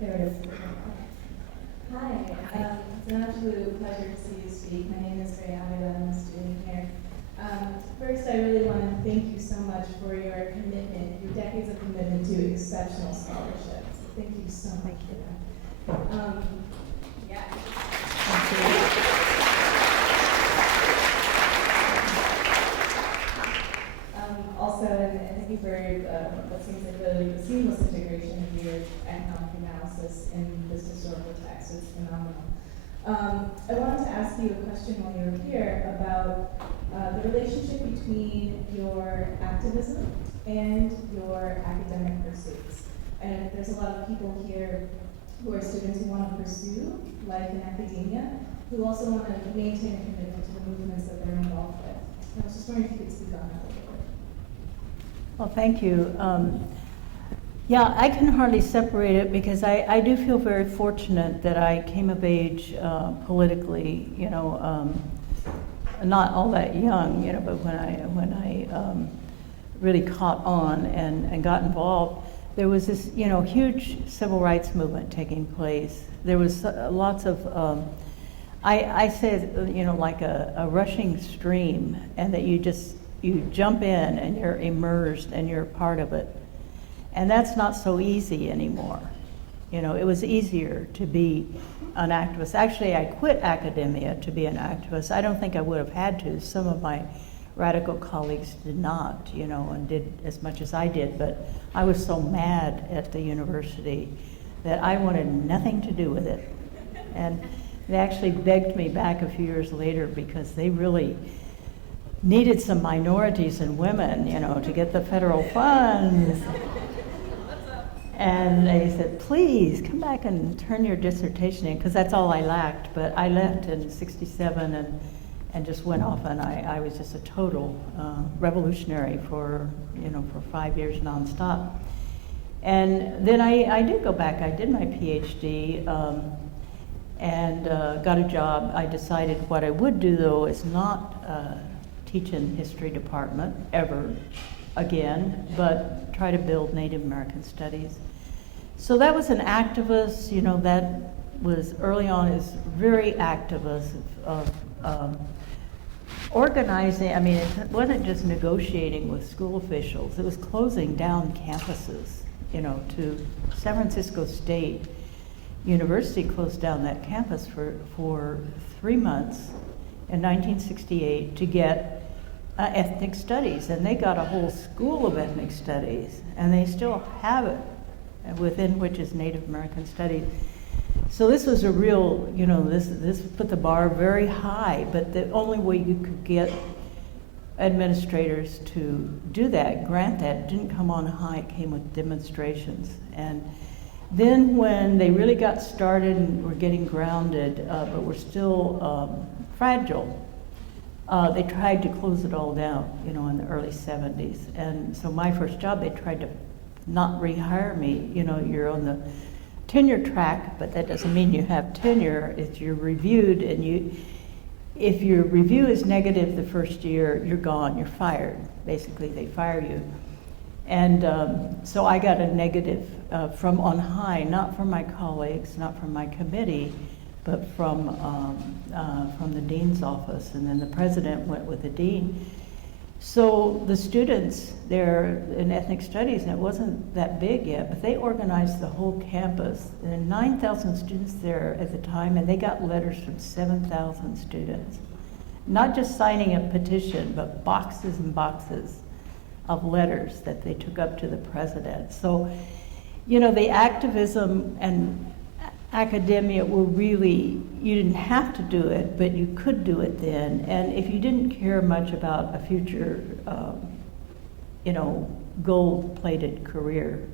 There it is. Hi, it's an absolute pleasure to see you speak. My name is Racialization. I'm a student here. First, I really want to thank you so much for your commitment, your decades of commitment to exceptional scholarship. So thank you so much for that. Yeah. Also, and thank you for what seems like the seamless integration of your economic analysis in this historical text. It's phenomenal. I wanted to ask you a question while you were here about the relationship between your activism and your academic pursuits. And there's a lot of people here who are students who want to pursue life in academia, who also want to maintain a commitment to the movements that they're involved with. And I was just wondering if you could speak on that a little bit. Well, thank you. Yeah, I can hardly separate it because I do feel very fortunate that I came of age politically, not all that young, but when I really caught on and got involved, there was this, huge civil rights movement taking place. There was lots of, I said, like a rushing stream, and that you jump in and you're immersed and you're a part of it. And that's not so easy anymore. It was easier to be an activist. Actually, I quit academia to be an activist. I don't think I would have had to. Some of my radical colleagues did not, and did as much as I did. But I was so mad at the university that I wanted nothing to do with it. And they actually begged me back a few years later because they really needed some minorities and women, to get the federal funds. And they said, please come back and turn your dissertation in, because that's all I lacked. But I left in '67 and just went off, and I was just a total revolutionary for 5 years nonstop. And then I did go back. I did my PhD and got a job. I decided what I would do, though, is not teach in history department ever again, but try to build Native American studies. So that was an activist, that was early on, is very activist of organizing. I mean, it wasn't just negotiating with school officials, it was closing down campuses, to San Francisco State University closed down that campus for 3 months in 1968 to get ethnic studies, and they got a whole school of ethnic studies, and they still have it, within which is Native American studies. So this was a real, this put the bar very high, but the only way you could get administrators to do that, grant that, didn't come on high, it came with demonstrations. And then when they really got started and were getting grounded, but were still fragile, they tried to close it all down, in the early 70s. And so my first job, they tried to not rehire me. You're on the tenure track, but that doesn't mean you have tenure. If you're reviewed, and if your review is negative the first year, you're gone, you're fired. Basically, they fire you. And so I got a negative from on high, not from my colleagues, not from my committee, but from the dean's office, and then the president went with the dean. So the students there in ethnic studies, and it wasn't that big yet, but they organized the whole campus. There were 9,000 students there at the time, and they got letters from 7,000 students. Not just signing a petition, but boxes and boxes of letters that they took up to the president. So, you know, the activism and academia were really, you didn't have to do it, but you could do it then. And if you didn't care much about a future, you know, gold-plated career,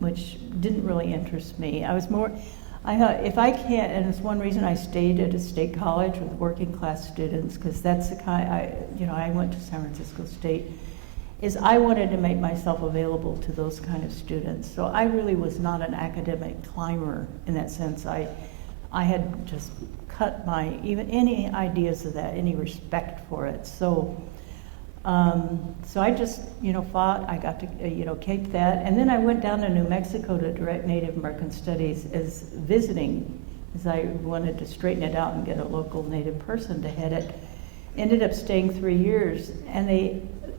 which didn't really interest me. I was more, I thought, if I can't, and it's one reason I stayed at a state college with working class students, because that's the kind, I went to San Francisco State, is I wanted to make myself available to those kind of students. So I really was not an academic climber in that sense. I had just cut my, even any ideas of that, any respect for it. So, so I just, you know, fought, I got to, you know, cape that. And then I went down to New Mexico to direct Native American Studies as visiting, as I wanted to straighten it out and get a local Native person to head it. Ended up staying 3 years, and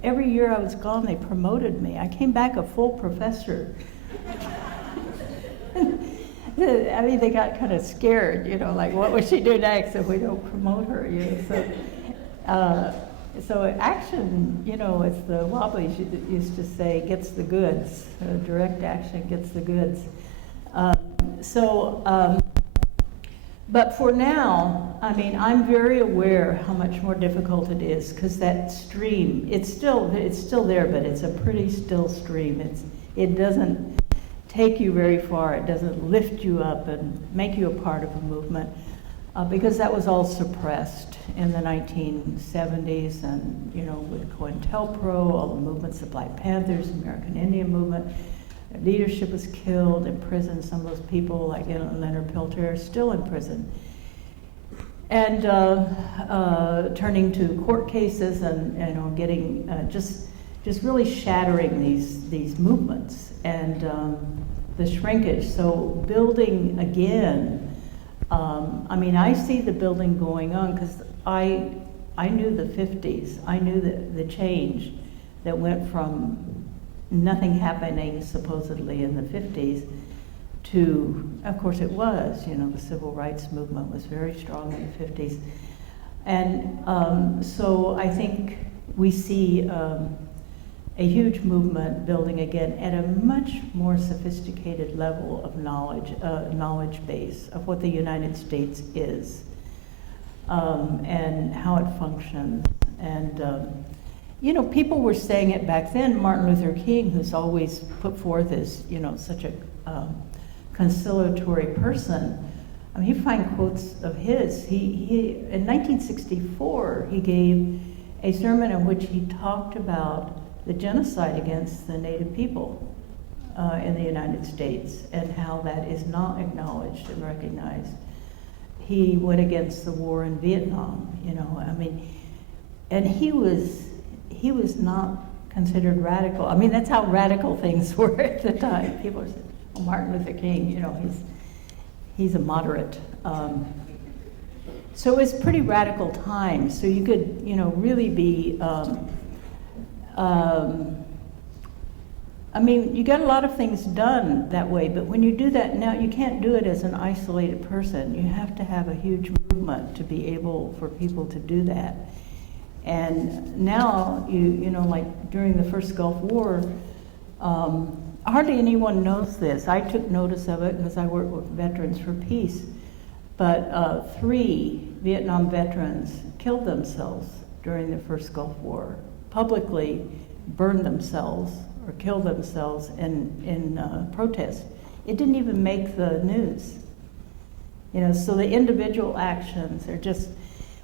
every year I was gone, they promoted me. I came back a full professor. I mean, they got kind of scared, you know, like, what would she do next if we don't promote her, you know? So action, you know, as the Wobblies used to say, gets the goods. Direct action gets the goods. But for now, I mean, I'm very aware how much more difficult it is, because that stream, it's still there, but it's a pretty still stream. It doesn't take you very far. It doesn't lift you up and make you a part of a movement, because that was all suppressed in the 1970s, and, you know, with COINTELPRO, all the movements, the Black Panthers, American Indian movement. Leadership was killed, in prison. Some of those people, like, you know, Leonard Peltier, are still in prison. And turning to court cases and, you know, getting just really shattering these movements and the shrinkage. So building again. I mean, I see the building going on because I knew the 50s. I knew the change that went from nothing happening supposedly in the 50s to, of course it was, you know, the civil rights movement was very strong in the 50s. And so I think we see a huge movement building again at a much more sophisticated level of knowledge base of what the United States is, and how it functions. And you know, people were saying it back then. Martin Luther King, who's always put forth as, you know, such a conciliatory person, I mean, you find quotes of his. He in 1964, he gave a sermon in which he talked about the genocide against the Native people in the United States and how that is not acknowledged and recognized. He went against the war in Vietnam, you know, I mean, and he was not considered radical. I mean, that's how radical things were at the time. People are saying, oh, Martin Luther King, you know, he's a moderate. So it's pretty radical time. So you could, you know, really be, I mean, you get a lot of things done that way, but when you do that now, you can't do it as an isolated person. You have to have a huge movement to be able for people to do that. And now, you know, like during the first Gulf War, hardly anyone knows this. I took notice of it because I work with Veterans for Peace. But 3 Vietnam veterans killed themselves during the first Gulf War, publicly burned themselves or killed themselves in protest. It didn't even make the news. You know, so the individual actions are just,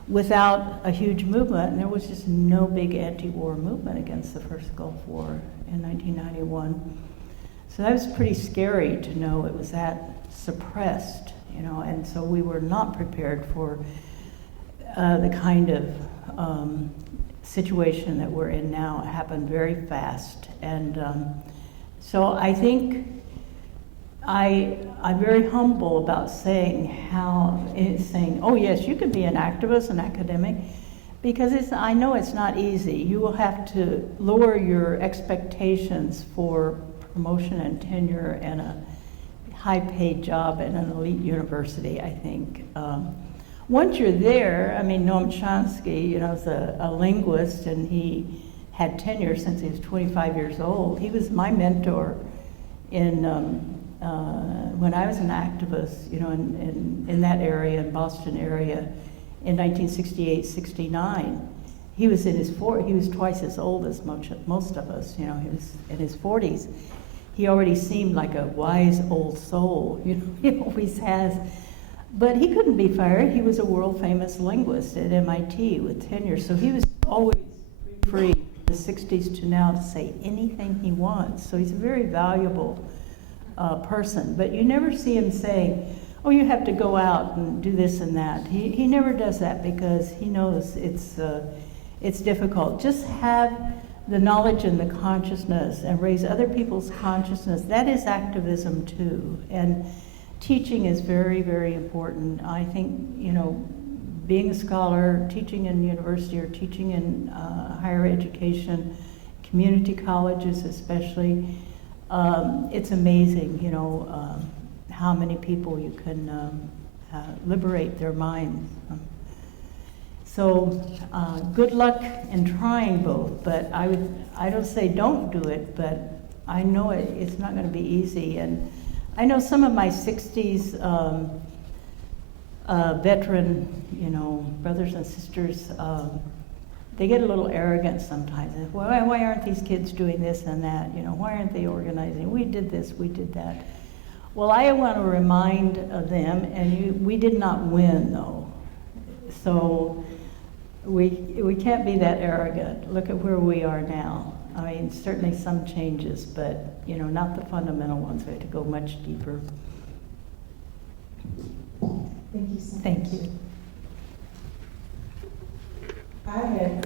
without a huge movement, and there was just no big anti-war movement against the first Gulf War in 1991. So that was pretty scary to know it was that suppressed, you know, and so we were not prepared for the kind of situation that we're in now. It happened very fast. And so I think I'm very humble about saying oh yes, you can be an activist, an academic, because I know it's not easy. You will have to lower your expectations for promotion and tenure and a high-paid job at an elite university, I think. Once you're there, I mean, Noam Chomsky, is a linguist, and he had tenure since he was 25 years old. He was my mentor when I was an activist, in that area, in Boston area, in 1968, 69. He was he was twice as old as most of us, he was in his 40s. He already seemed like a wise old soul, he always has. But he couldn't be fired. He was a world-famous linguist at MIT with tenure, so he was always free in the 60s to now to say anything he wants. So he's a very valuable person. But you never see him saying, oh, you have to go out and do this and that. He never does that because he knows it's difficult. Just have the knowledge and the consciousness and raise other people's consciousness. That is activism too. And teaching is very, very important. I think, being a scholar, teaching in university or teaching in higher education, community colleges especially, it's amazing, how many people you can liberate their minds. So good luck in trying both, but I don't say don't do it, but I know it's not going to be easy. And I know some of my 60s veteran, brothers and sisters, they get a little arrogant sometimes. Why aren't these kids doing this and that? Why aren't they organizing? We did this, we did that. Well, I want to remind them, and we did not win, though. So we can't be that arrogant. Look at where we are now. I mean, certainly some changes, but not the fundamental ones. We have to go much deeper. Thank you so much. Thank you. I had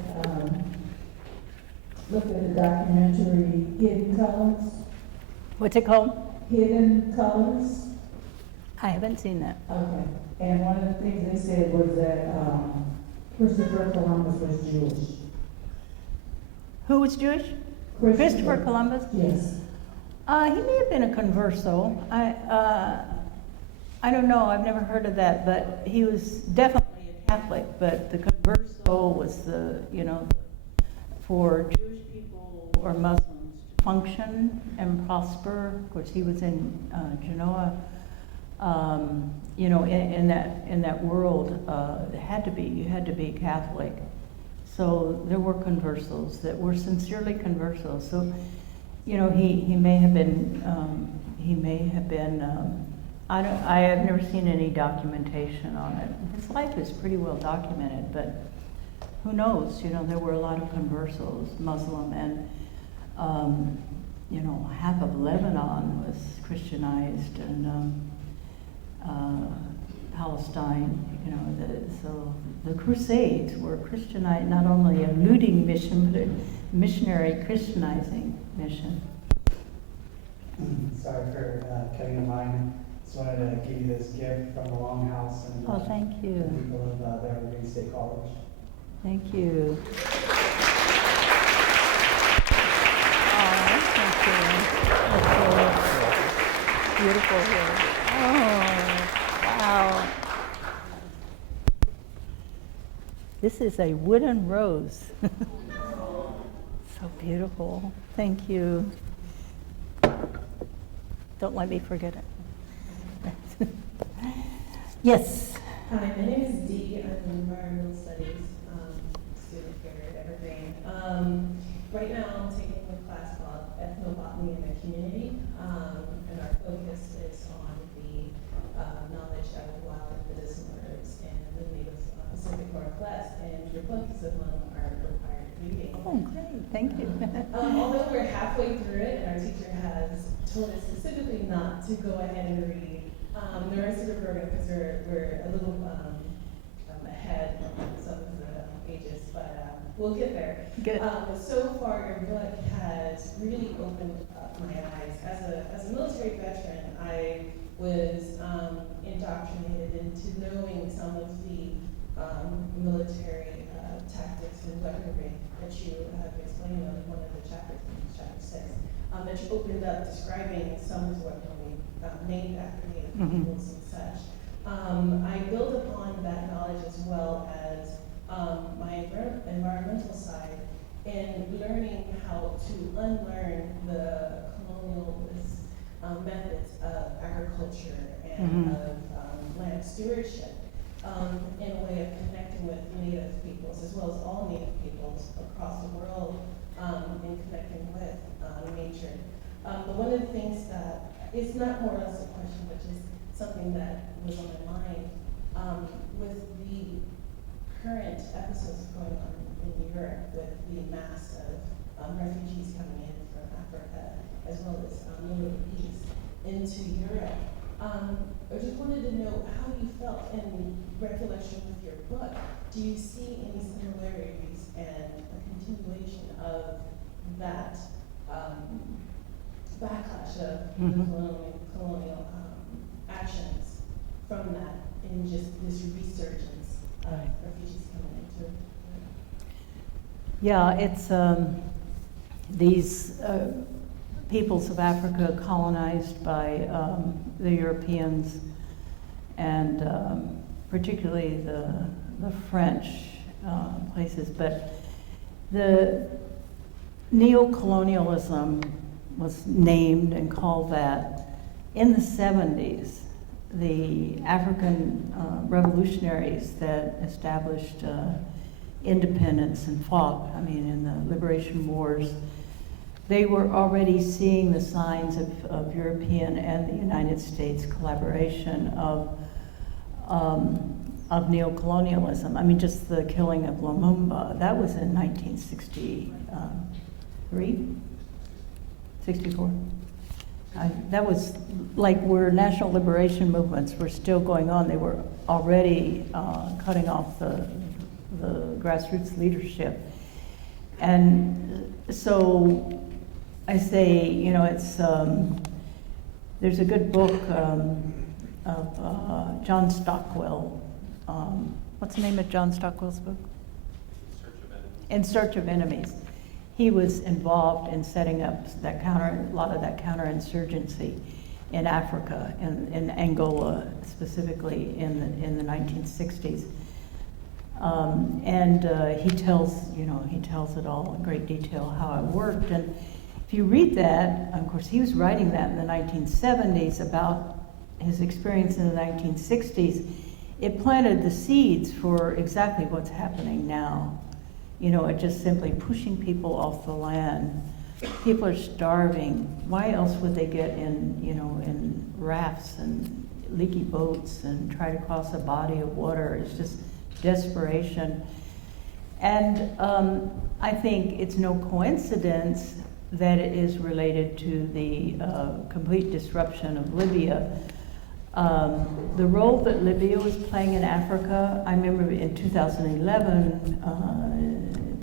looked at the documentary Hidden Colors. What's it called? Hidden Colors. I haven't seen that. Okay. And one of the things they said was that Christopher Columbus was Jewish. Who was Jewish? Christopher Columbus? Yes. He may have been a converso. I don't know. I've never heard of that, but he was definitely a Catholic. But the converso was for Jewish people or Muslims to function and prosper. Of course, he was in Genoa. In that world, you had to be Catholic. So there were conversos that were sincerely conversos. So, he may have been. I have never seen any documentation on it. His life is pretty well documented, but who knows? There were a lot of conversos, Muslim, and half of Lebanon was Christianized, and Palestine. So the Crusades were Christianized, not only a looting mission, but a missionary Christianizing mission. Sorry for cutting in line. Just wanted to give you this gift from the Longhouse and Oh, thank you. the people of the Evergreen State College. Thank you. Oh, thank you. That's beautiful here. Oh, wow. This is a wooden rose. So beautiful. Thank you. Don't let me forget it. Yes. Hi, my name is Dee. I'm an environmental studies student here at Evergreen. Right now I'm taking a class called Ethnobotany in the Community, and our focus is on the knowledge of wild and medicinal herbs in the native Pacific Northwest, and your book is among our required reading. Oh, great. Thank you. Although we're halfway through it, and our teacher has told us specifically not to go ahead and read the rest of the program because we're a little ahead of some of the ages, but we'll get there. Good. So far, your book has really opened up my eyes. As a military veteran, I was indoctrinated into knowing some of the military tactics and weaponry that you have explained in one of the chapters, chapter 6, that you opened up describing some of the weaponry named after Native peoples and such. I build upon that knowledge as well as my environmental side in learning how to unlearn the colonialist methods of agriculture and of land stewardship in a way of connecting with Native peoples as well as all Native peoples across the world in connecting with nature. But one of the things that is not more or less a question, but just something that was on my mind with the current episodes going on in Europe with the mass of refugees coming in from Africa as well as Middle East into Europe. I just wanted to know how you felt in recollection with your book. Do you see any similarities and a continuation of that backlash of colonial actions from that in just this resurgence of refugees coming into Yeah, it's these peoples of Africa colonized by the Europeans and particularly the French places, but the neocolonialism was named and called that in the 70s. The African revolutionaries that established independence and fought, in the liberation wars, they were already seeing the signs of European and the United States collaboration of neocolonialism. Just the killing of Lumumba, that was in 1963, 64. That was like where national liberation movements were still going on. They were already cutting off the grassroots leadership. And so I say, it's, there's a good book of John Stockwell. What's the name of John Stockwell's book? In Search of Enemies. He was involved in setting up a lot of that counterinsurgency in Africa, in Angola specifically in the 1960s. He tells it all in great detail how it worked. And if you read that, of course, he was writing that in the 1970s about his experience in the 1960s. It planted the seeds for exactly what's happening now. It just simply pushing people off the land. People are starving. Why else would they get in rafts and leaky boats and try to cross a body of water? It's just desperation. And I think it's no coincidence that it is related to the complete disruption of Libya. The role that Libya was playing in Africa, I remember in 2011,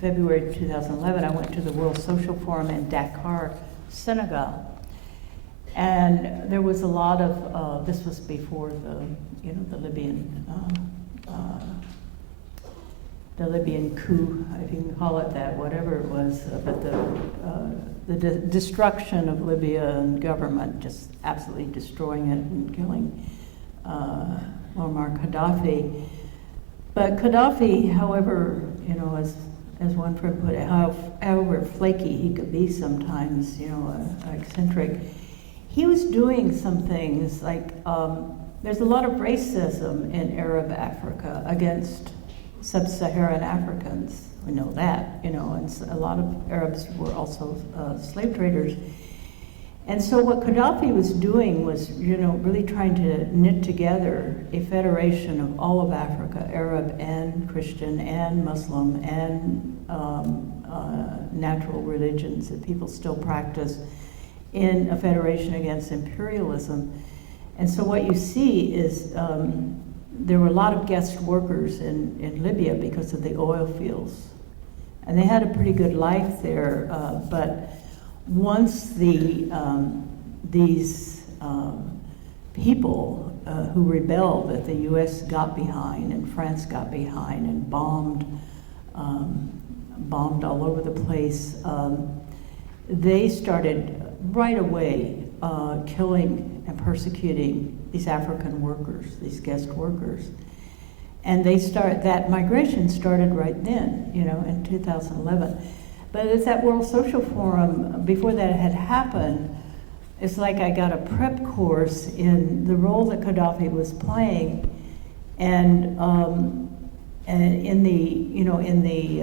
February 2011, I went to the World Social Forum in Dakar, Senegal. And there was a lot of, this was before the Libyan coup, if you can call it that, whatever it was, but the destruction of Libya and government, just absolutely destroying it and killing Muammar Gaddafi. But Gaddafi, however, as one friend put it, however flaky he could be sometimes, eccentric, he was doing some things like, there's a lot of racism in Arab Africa against sub-Saharan Africans. We know that, and a lot of Arabs were also slave traders. And so what Gaddafi was doing was, really trying to knit together a federation of all of Africa, Arab and Christian and Muslim and natural religions that people still practice in a federation against imperialism. And so what you see is there were a lot of guest workers in Libya because of the oil fields. And they had a pretty good life there, but once these people who rebelled, that the U.S. got behind and France got behind and bombed all over the place, they started right away killing and persecuting these African workers, these guest workers. And that migration started right then, in 2011. But at that World Social Forum, before that had happened, it's like I got a prep course in the role that Gaddafi was playing, and in the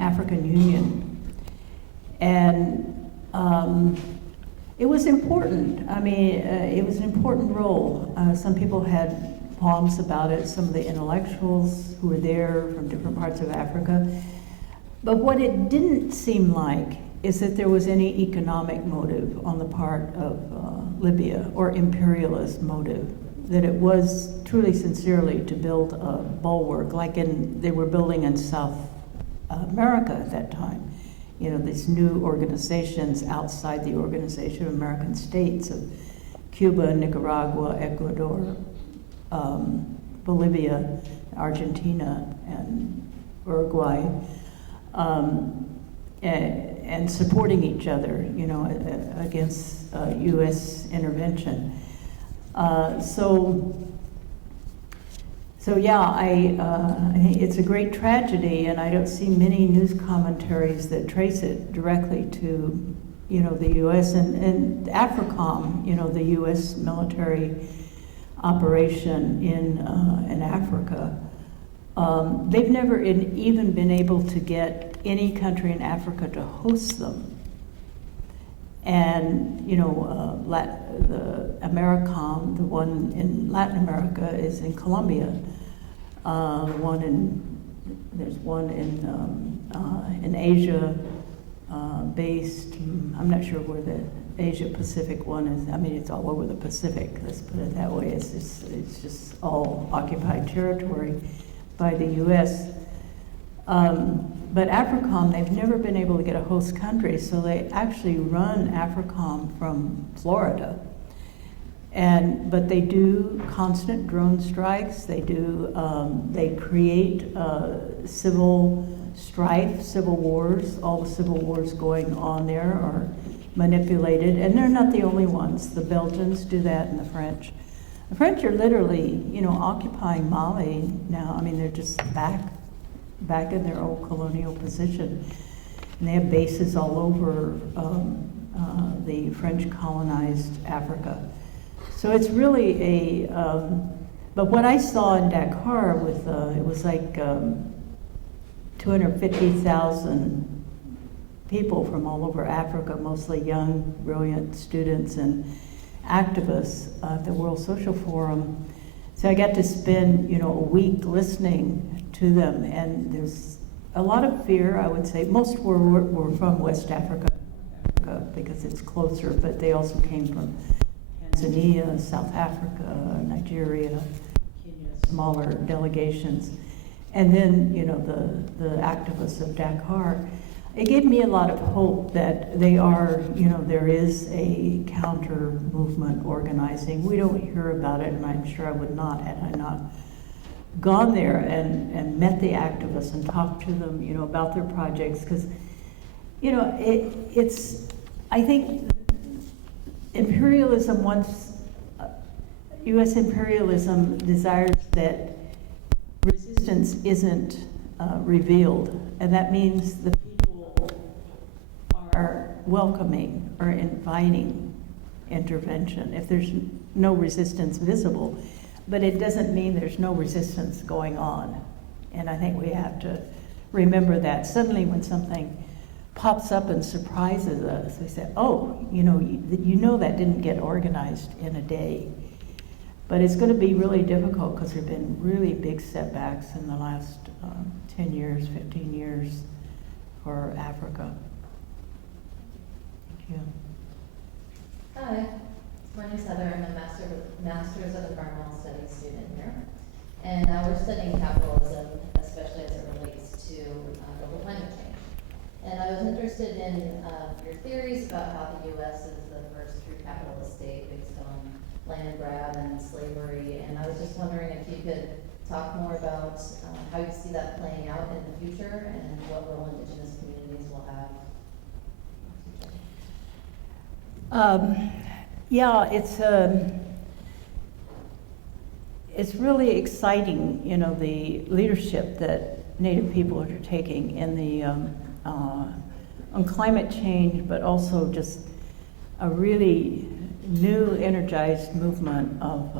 African Union, and it was important. I mean, it was an important role. Some people had poems about it. Some of the intellectuals who were there from different parts of Africa. But what it didn't seem like is that there was any economic motive on the part of Libya, or imperialist motive, that it was truly sincerely to build a bulwark like they were building in South America at that time. These new organizations outside the Organization of American States of Cuba, Nicaragua, Ecuador, Bolivia, Argentina, and Uruguay, and supporting each other, against U.S. intervention. So yeah, I think it's a great tragedy, and I don't see many news commentaries that trace it directly to, the U.S. and AFRICOM, the U.S. military operation in Africa. They've never even been able to get any country in Africa to host them. And, the AmeriCom, the one in Latin America, is in Colombia. There's one in Asia, based, I'm not sure where the Asia Pacific one is. I mean, it's all over the Pacific, let's put it that way. It's just all occupied territory by the U.S. But AFRICOM, they've never been able to get a host country, so they actually run AFRICOM from Florida. But they do constant drone strikes. They create civil strife, civil wars. All the civil wars going on there are manipulated, and they're not the only ones. The Belgians do that, and the French. The French are literally, occupying Mali now. I mean, they're just back in their old colonial position. And they have bases all over the French colonized Africa. So it's really but what I saw in Dakar with, it was like 250,000 people from all over Africa, mostly young, brilliant students and activists at the World Social Forum. So I got to spend, a week listening to them, and there's a lot of fear, I would say. Most were from West Africa because it's closer, but they also came from Tanzania, South Africa, Nigeria, Kenya, smaller delegations. And then, the activists of Dakar. It gave me a lot of hope that they are, there is a counter movement organizing. We don't hear about it, and I'm sure I would not had I not gone there and met the activists and talked to them, about their projects. Because, I think imperialism U.S. imperialism desires that resistance isn't revealed, and that means the people are welcoming or inviting intervention if there's no resistance visible. But it doesn't mean there's no resistance going on, and I think we have to remember that. Suddenly when something pops up and surprises us, we say, oh, that didn't get organized in a day. But it's going to be really difficult because there have been really big setbacks in the last 10 years, 15 years for Africa. Thank you. Hi, my name is Heather. I'm a Master's of Environmental Studies student here. And we're studying capitalism, especially as it relates to global climate change. And I was interested in your theories about how the U.S. is the first true capitalist state based on land grab and slavery. And I was just wondering if you could talk more about how you see that playing out in the future and what role Indigenous communities will have. Yeah, it's really exciting, you know, the leadership that Native people are taking in the on climate change, but also just a really new, energized movement of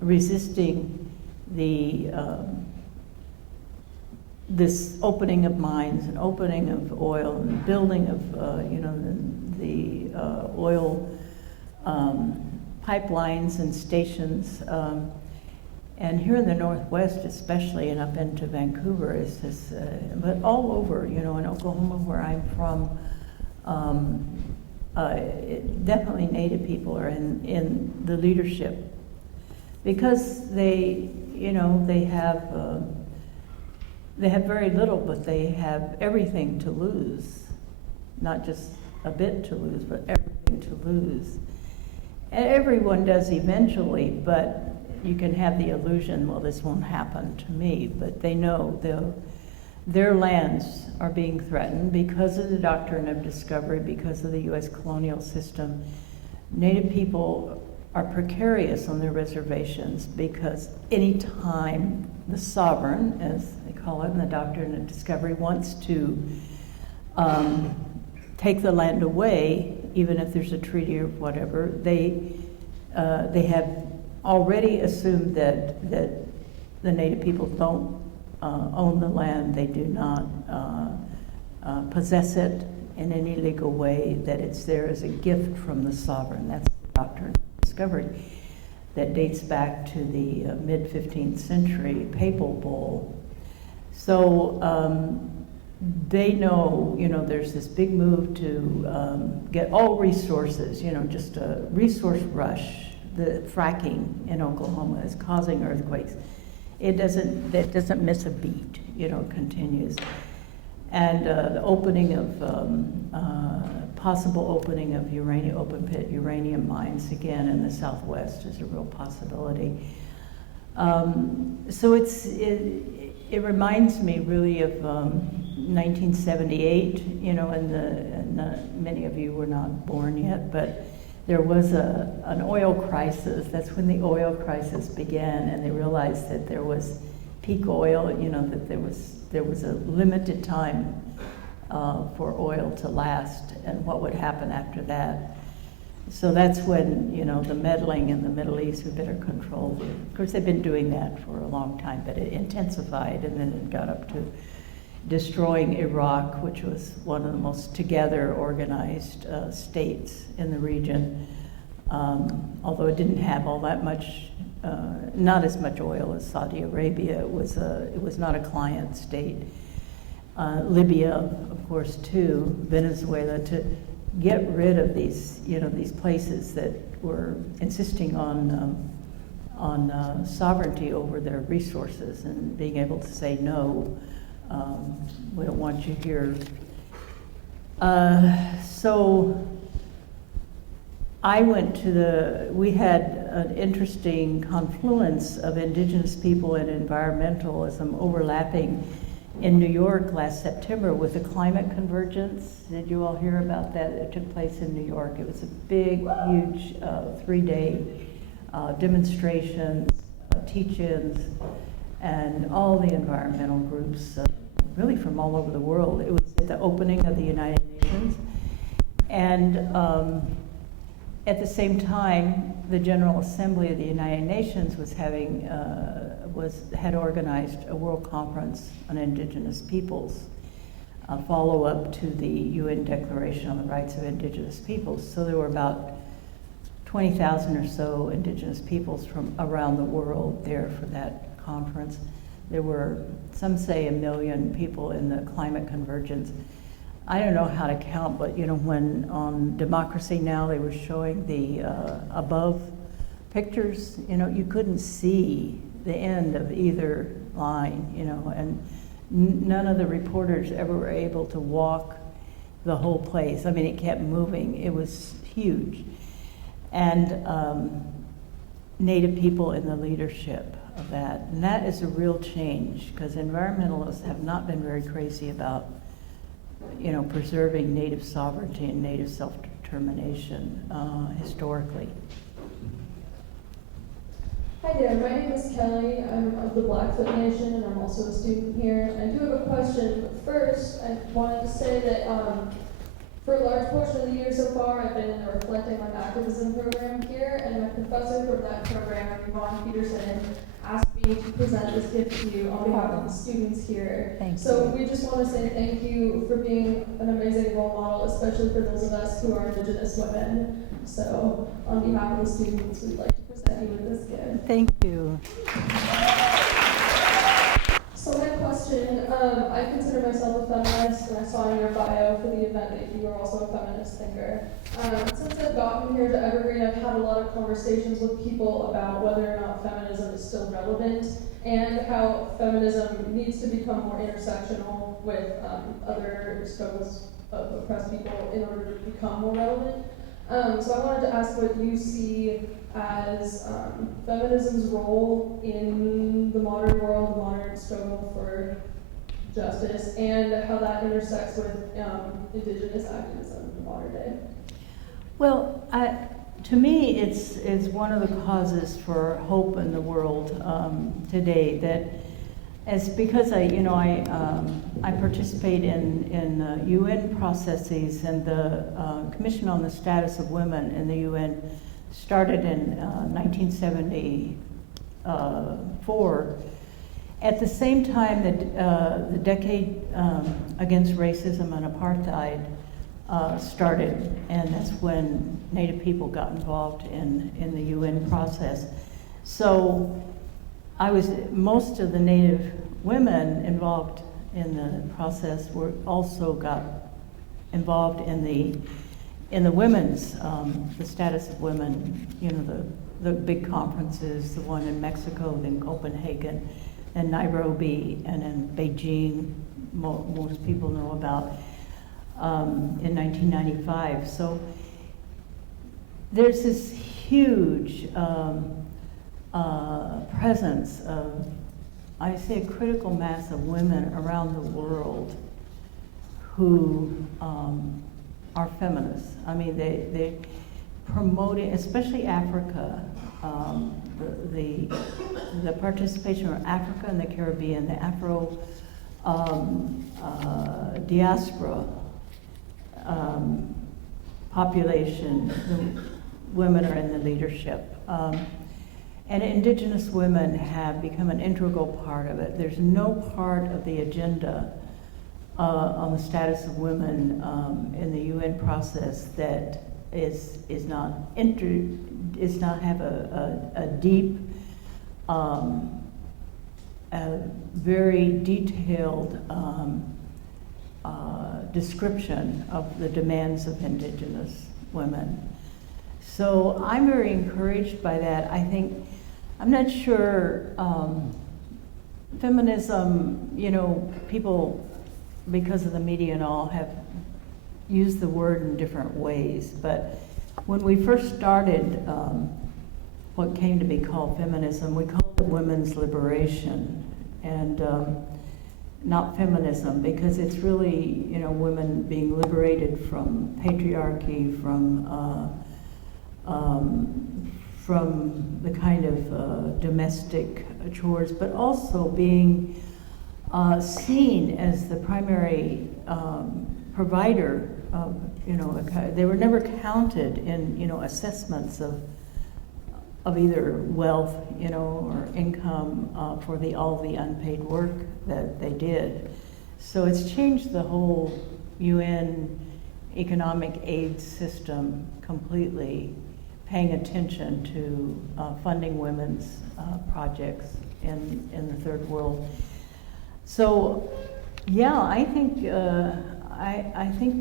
resisting the this opening of mines and opening of oil and building of you know the oil pipelines and stations. And here in the Northwest especially, and up into Vancouver, is this, but all over, you know, in Oklahoma where I'm from, definitely Native people are in the leadership. Because they, you know, they have very little, but they have everything to lose. Not just a bit to lose, but everything to lose. And everyone does eventually, but you can have the illusion, well, this won't happen to me, but they know their lands are being threatened because of the doctrine of discovery, because of the U.S. colonial system. Native people are precarious on their reservations because any time the sovereign, as they call it in the doctrine of discovery, wants to take the land away, even if there's a treaty or whatever, they have already assumed that the Native people don't own the land, they do not possess it in any legal way, that it's there as a gift from the sovereign. That's the doctrine of discovery that dates back to the mid-15th century papal bull. So they know, you know, there's this big move to get all resources, you know, just a resource rush. The fracking in Oklahoma is causing earthquakes. That doesn't miss a beat, you know, continues. And the opening of, possible opening of open pit uranium mines again in the Southwest is a real possibility. So it reminds me really of 1978, you know, and many of you were not born yet, but there was an oil crisis. That's when the oil crisis began, and they realized that there was peak oil, you know, that there was a limited time for oil to last, and what would happen after that. So that's when, you know, the meddling in the Middle East, we better control it. Of course, they've been doing that for a long time, but it intensified, and then it got up to destroying Iraq, which was one of the most together organized states in the region, although it didn't have all that much, not as much oil as Saudi Arabia. It was not a client state. Libya, of course, too, Venezuela, to get rid of these, you know, these places that were insisting on sovereignty over their resources and being able to say no. We don't want you here. So I went to we had an interesting confluence of Indigenous people and environmentalism overlapping in New York last September with the climate convergence. Did you all hear about that? It took place in New York. It was a big, huge 3-day demonstrations, teach-ins, and all the environmental groups, really from all over the world. It was at the opening of the United Nations. And at the same time, the General Assembly of the United Nations had organized a world conference on Indigenous Peoples, a follow-up to the UN Declaration on the Rights of Indigenous Peoples. So there were about 20,000 or so Indigenous peoples from around the world there for that conference. There were, some say, 1 million people in the climate convergence. I don't know how to count, but you know, when on Democracy Now! They were showing the above pictures, you know, you couldn't see the end of either line, you know, and none of the reporters ever were able to walk the whole place. I mean, it kept moving. It was huge. And Native people in the leadership of that. And that is a real change, because environmentalists have not been very crazy about, you know, preserving Native sovereignty and Native self-determination historically. Hi there, my name is Kelly. I'm of the Blackfoot Nation, and I'm also a student here. I do have a question, but first, I wanted to say that for a large portion of the year so far, I've been in the Reflecting on Activism program here, and my professor from that program, Yvonne Peterson, asked me to present this gift to you on behalf of the students here. Thank So you. we just want to say thank you for being an amazing role model, especially for those of us who are Indigenous women. So on behalf of the students, we'd like to present you with this gift. Thank you. So my question, I consider myself a feminist, and I saw in your bio for the event that you are also a feminist thinker. Since I've gotten here to Evergreen, I've had a lot of conversations with people about whether or not feminism is still relevant, and how feminism needs to become more intersectional with other struggles of oppressed people in order to become more relevant. So I wanted to ask what you see as feminism's role in the modern world, the modern struggle for justice, and how that intersects with Indigenous activism in the modern day. Well, to me, it's one of the causes for hope in the world today. That because I participate in UN processes, and the Commission on the Status of Women in the UN started in 1974. At the same time that the decade against racism and apartheid started, and that's when Native people got involved in the UN process. So most of the Native women involved in the process were also got involved in the women's, the status of women, you know, the big conferences, the one in Mexico, then Copenhagen, and Nairobi, and in Beijing, most people know about, in 1995. So there's this huge presence of, I say, a critical mass of women around the world who are feminists. I mean, they promote it, especially Africa, the participation of Africa and the Caribbean, the Afro diaspora population. The women are in the leadership. And Indigenous women have become an integral part of it. There's no part of the agenda on the status of women in the UN process that is not have a deep, very detailed description of the demands of Indigenous women. So I'm very encouraged by that. I'm not sure, feminism, you know, people, because of the media and all, have used the word in different ways. But when we first started what came to be called feminism, we called it women's liberation, and not feminism, because it's really, you know, women being liberated from patriarchy, from the kind of domestic chores, but also being seen as the primary provider of, you know, they were never counted in, you know, assessments of either wealth, you know, or income for all the unpaid work that they did. So it's changed the whole UN economic aid system completely, paying attention to funding women's projects in the third world. So, yeah, I think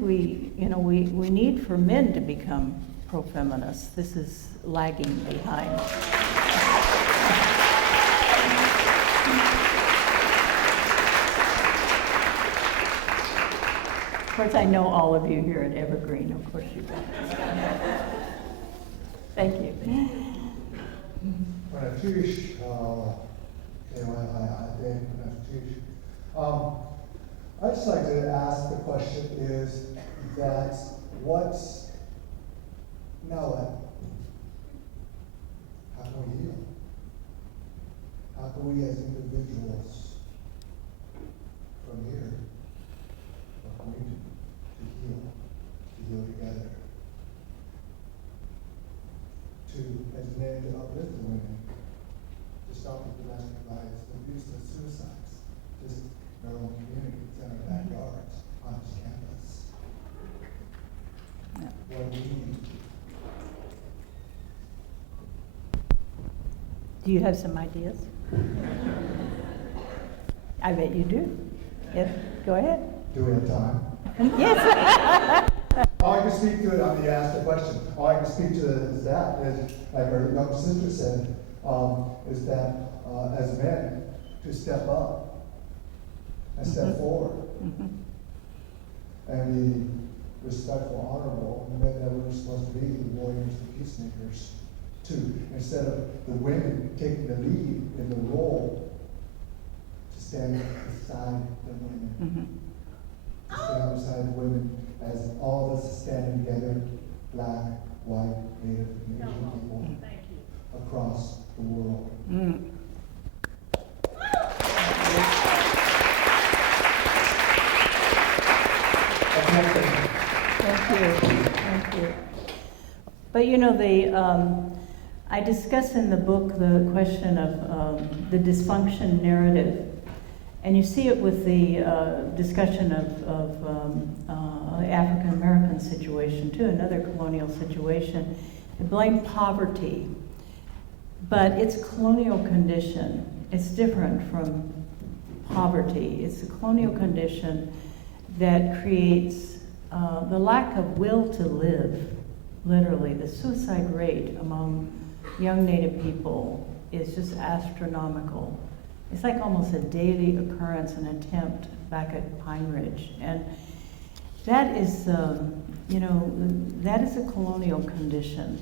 we, you know, we need for men to become pro-feminists. This is lagging behind. course, I know all of you here at Evergreen, of course you do. Thank you. Natürlich, natürlich. I'd just like to ask the question is that what's, now what? How can we heal? How can we as individuals from here, what can we do to heal together? To, as men, to uplift the women, to stop the domestic violence, the abuse, and suicides, just in our own communities, in our backyards, on this campus. Yeah. What do we need? Do you have some ideas? I bet you do. Yes, go ahead. Do we have time? Yes. All I can speak to it, I mean, you asked the question, all I can speak to is that, is, like our young sister said, is that as men, to step up and step forward and be respectful, honorable, and the men that we're supposed to be, the warriors, the peacemakers, too. Instead of the women taking the lead in the role to stand beside the women. To stand beside the women as all of us are standing together, black, white, native, and Asian people across the world. Thank you. But you know, I discuss in the book the question of the dysfunction narrative. And you see it with the discussion of the African American situation too, another colonial situation. They blame poverty, but it's colonial condition. It's different from poverty. It's a colonial condition that creates the lack of will to live, literally. The suicide rate among young Native people is just astronomical. It's like almost a daily occurrence, an attempt back at Pine Ridge. And that is, that is a colonial condition.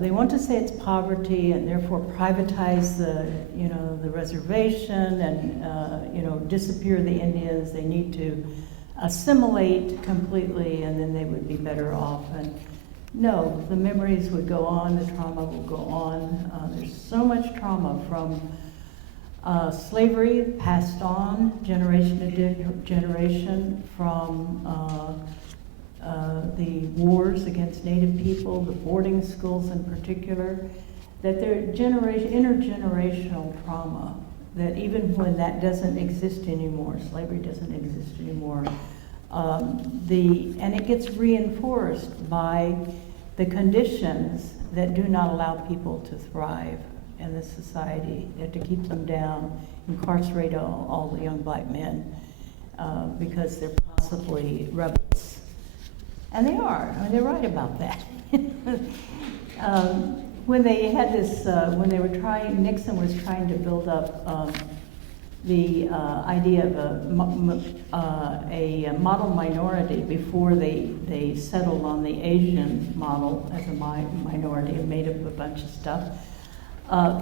They want to say it's poverty and therefore privatize the reservation and, disappear the Indians. They need to assimilate completely and then they would be better off. And no, the memories would go on, the trauma will go on. There's so much trauma from slavery passed on generation to generation, from the wars against Native people, the boarding schools in particular, that they're intergenerational trauma, that even when that doesn't exist anymore, slavery doesn't exist anymore, and it gets reinforced by the conditions that do not allow people to thrive in this society, to keep them down, incarcerate all the young black men because they're possibly rebels. And they are. I mean, they're right about that. When they had this, when they were Nixon was trying to build up the idea of a model minority before they settled on the Asian model as a minority and made up a bunch of stuff.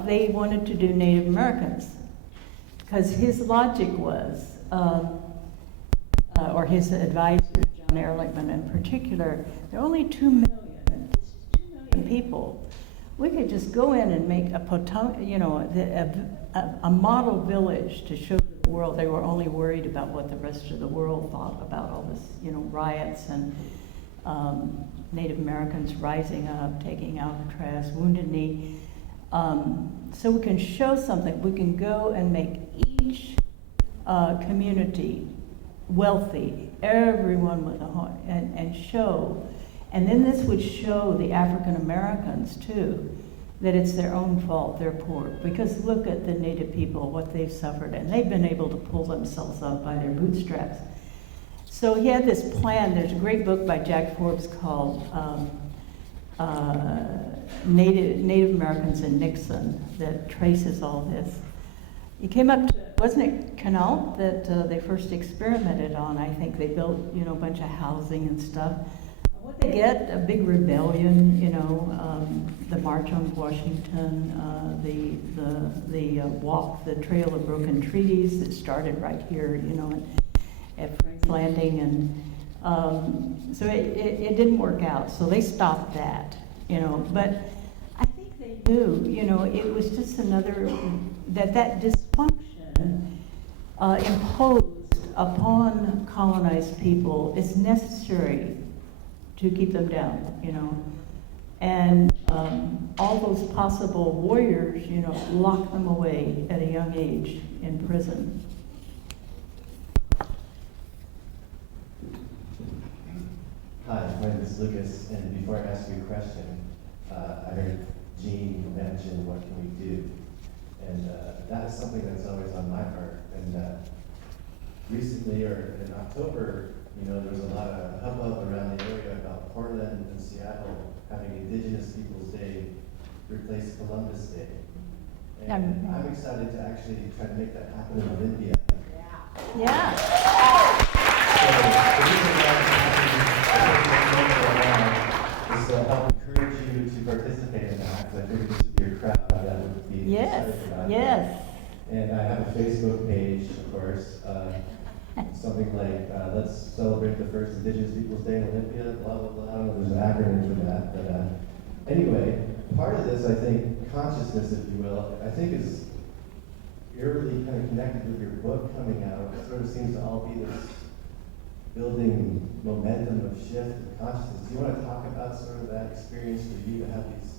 They wanted to do Native Americans because his logic was, or his advisor, John Ehrlichman in particular, there are only 2 million people. We could just go in and make a model village to show the world. They were only worried about what the rest of the world thought about all this, riots and Native Americans rising up, taking Alcatraz, Wounded Knee. So we can show something. We can go and make each community wealthy, everyone with a home, and show. And then this would show the African Americans too, that it's their own fault, they're poor. Because look at the Native people, what they've suffered, and they've been able to pull themselves up by their bootstraps. So he had this plan. There's a great book by Jack Forbes called Native Americans and Nixon that traces all this. He came up to wasn't it Colonial that they first experimented on? I think they built, a bunch of housing and stuff. What they get? A big rebellion, the March on Washington, the walk, the Trail of Broken Treaties that started right here, at Frank's Landing, and so it didn't work out. So they stopped that, but I think they knew, it was just another, that dysfunction imposed upon colonized people is necessary to keep them down, and all those possible warriors, lock them away at a young age in prison. Hi, my name is Lucas, and before I ask you a question, I heard Jean mention what can we do, and that is something that's always on my heart. And recently, or in October, there was a lot of hubbub around the area about Portland and Seattle having Indigenous Peoples Day replace Columbus Day. And I'm excited to actually try to make that happen in Olympia. Yeah. Is to help encourage you to participate in that, because I think this would be a crowd that would be excited about it. Yes. And I have a Facebook page, of course, something like, let's celebrate the first Indigenous Peoples Day in Olympia, blah, blah, blah. I don't know if there's an acronym for that, but anyway, part of this, I think, consciousness, if you will, I think is eerily kind of connected with your book coming out. It sort of seems to all be this building momentum of shift of consciousness. Do you want to talk about sort of that experience for you to have these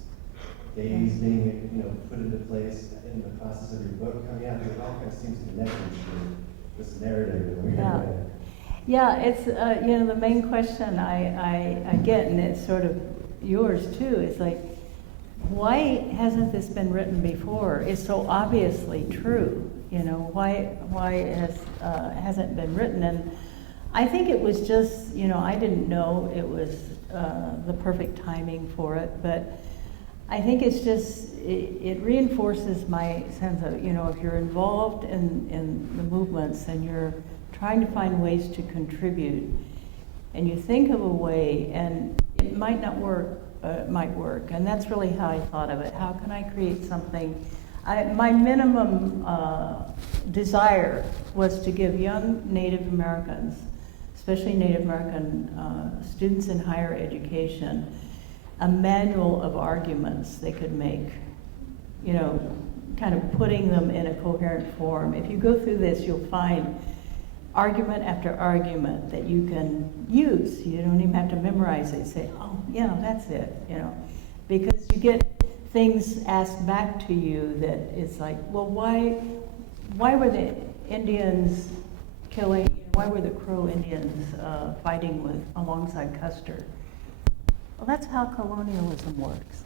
days being, put into place in the process of your book coming out? Because it all kind of seems connected to this narrative in a weird way. Yeah, it's, the main question I get, and it's sort of yours too, is like, why hasn't this been written before? It's so obviously true, why hasn't been written? And I think it was just, I didn't know it was the perfect timing for it, but I think it's just, it reinforces my sense of, if you're involved in the movements and you're trying to find ways to contribute, and you think of a way, and it might not work, it might work, and that's really how I thought of it. How can I create something? My minimum desire was to give young Native Americans, especially Native American students in higher education, a manual of arguments they could make, kind of putting them in a coherent form. If you go through this, you'll find argument after argument that you can use. You don't even have to memorize it. Say, oh, yeah, that's it, because you get things asked back to you that it's like, well, why were the Indians killing, why were the Crow Indians fighting alongside Custer? Well, that's how colonialism works.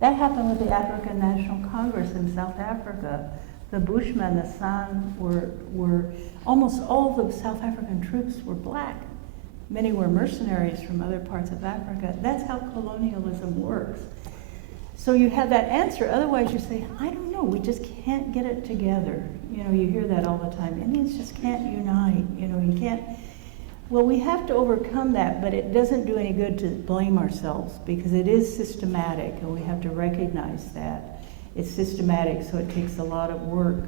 That happened with the African National Congress in South Africa. The Bushmen, the San, were almost all the South African troops were black. Many were mercenaries from other parts of Africa. That's how colonialism works. So you have that answer. Otherwise, you say, I don't know, we just can't get it together. You hear that all the time. Indians just can't unite. You can't. Well, we have to overcome that, but it doesn't do any good to blame ourselves, because it is systematic, and we have to recognize that. It's systematic, so it takes a lot of work.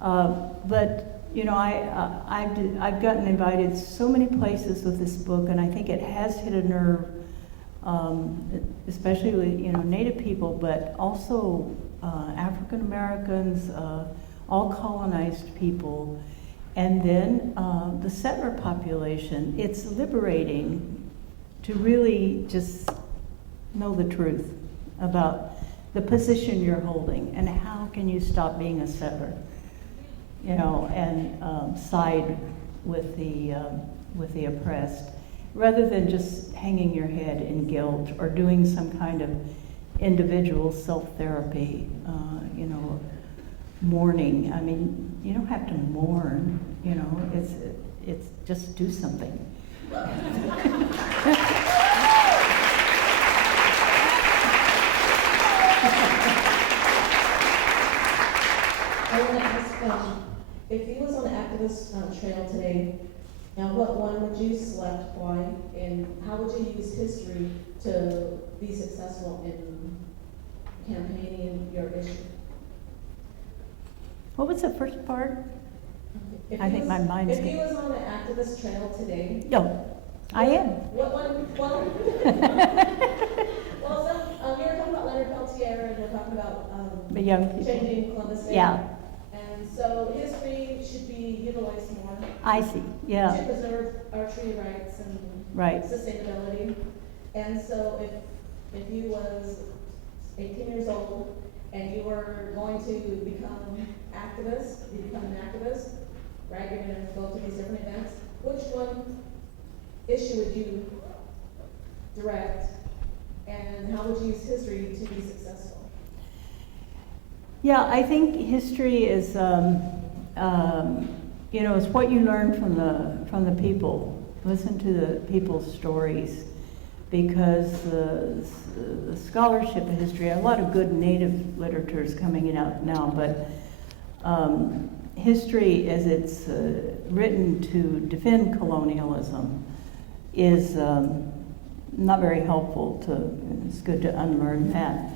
But I've gotten invited so many places with this book, and I think it has hit a nerve, especially with Native people, but also African Americans, all colonized people. And then the settler population. It's liberating to really just know the truth about the position you're holding and how can you stop being a settler, and side with the oppressed, rather than just hanging your head in guilt or doing some kind of individual self-therapy, mourning. I mean, you don't have to mourn, it's just do something. I want to ask, if he was on the activist trail today, now what one would you select, why, and how would you use history to be successful in campaigning your issue? What was the first part? If I he think was- my mind's If he was on the activist trail today, Yo, I am. what one, well, well, some, we were talking about Leonard Peltier, and we're talking about, The young people. changing Columbus Day. Yeah, And so history should be utilized more I see, yeah, to preserve our treaty rights and right. sustainability. And so if you was 18 years old and you were going to become activist, you become an activist, right? You're gonna go to these different events. Which one issue would you direct, and how would you use history to be successful? Yeah, I think history is, you know, it's what you learn from the people. Listen to the people's stories, because the scholarship of history, a lot of good native literature is coming out now, but history, as it's written to defend colonialism, is not very helpful. It's good to unlearn that.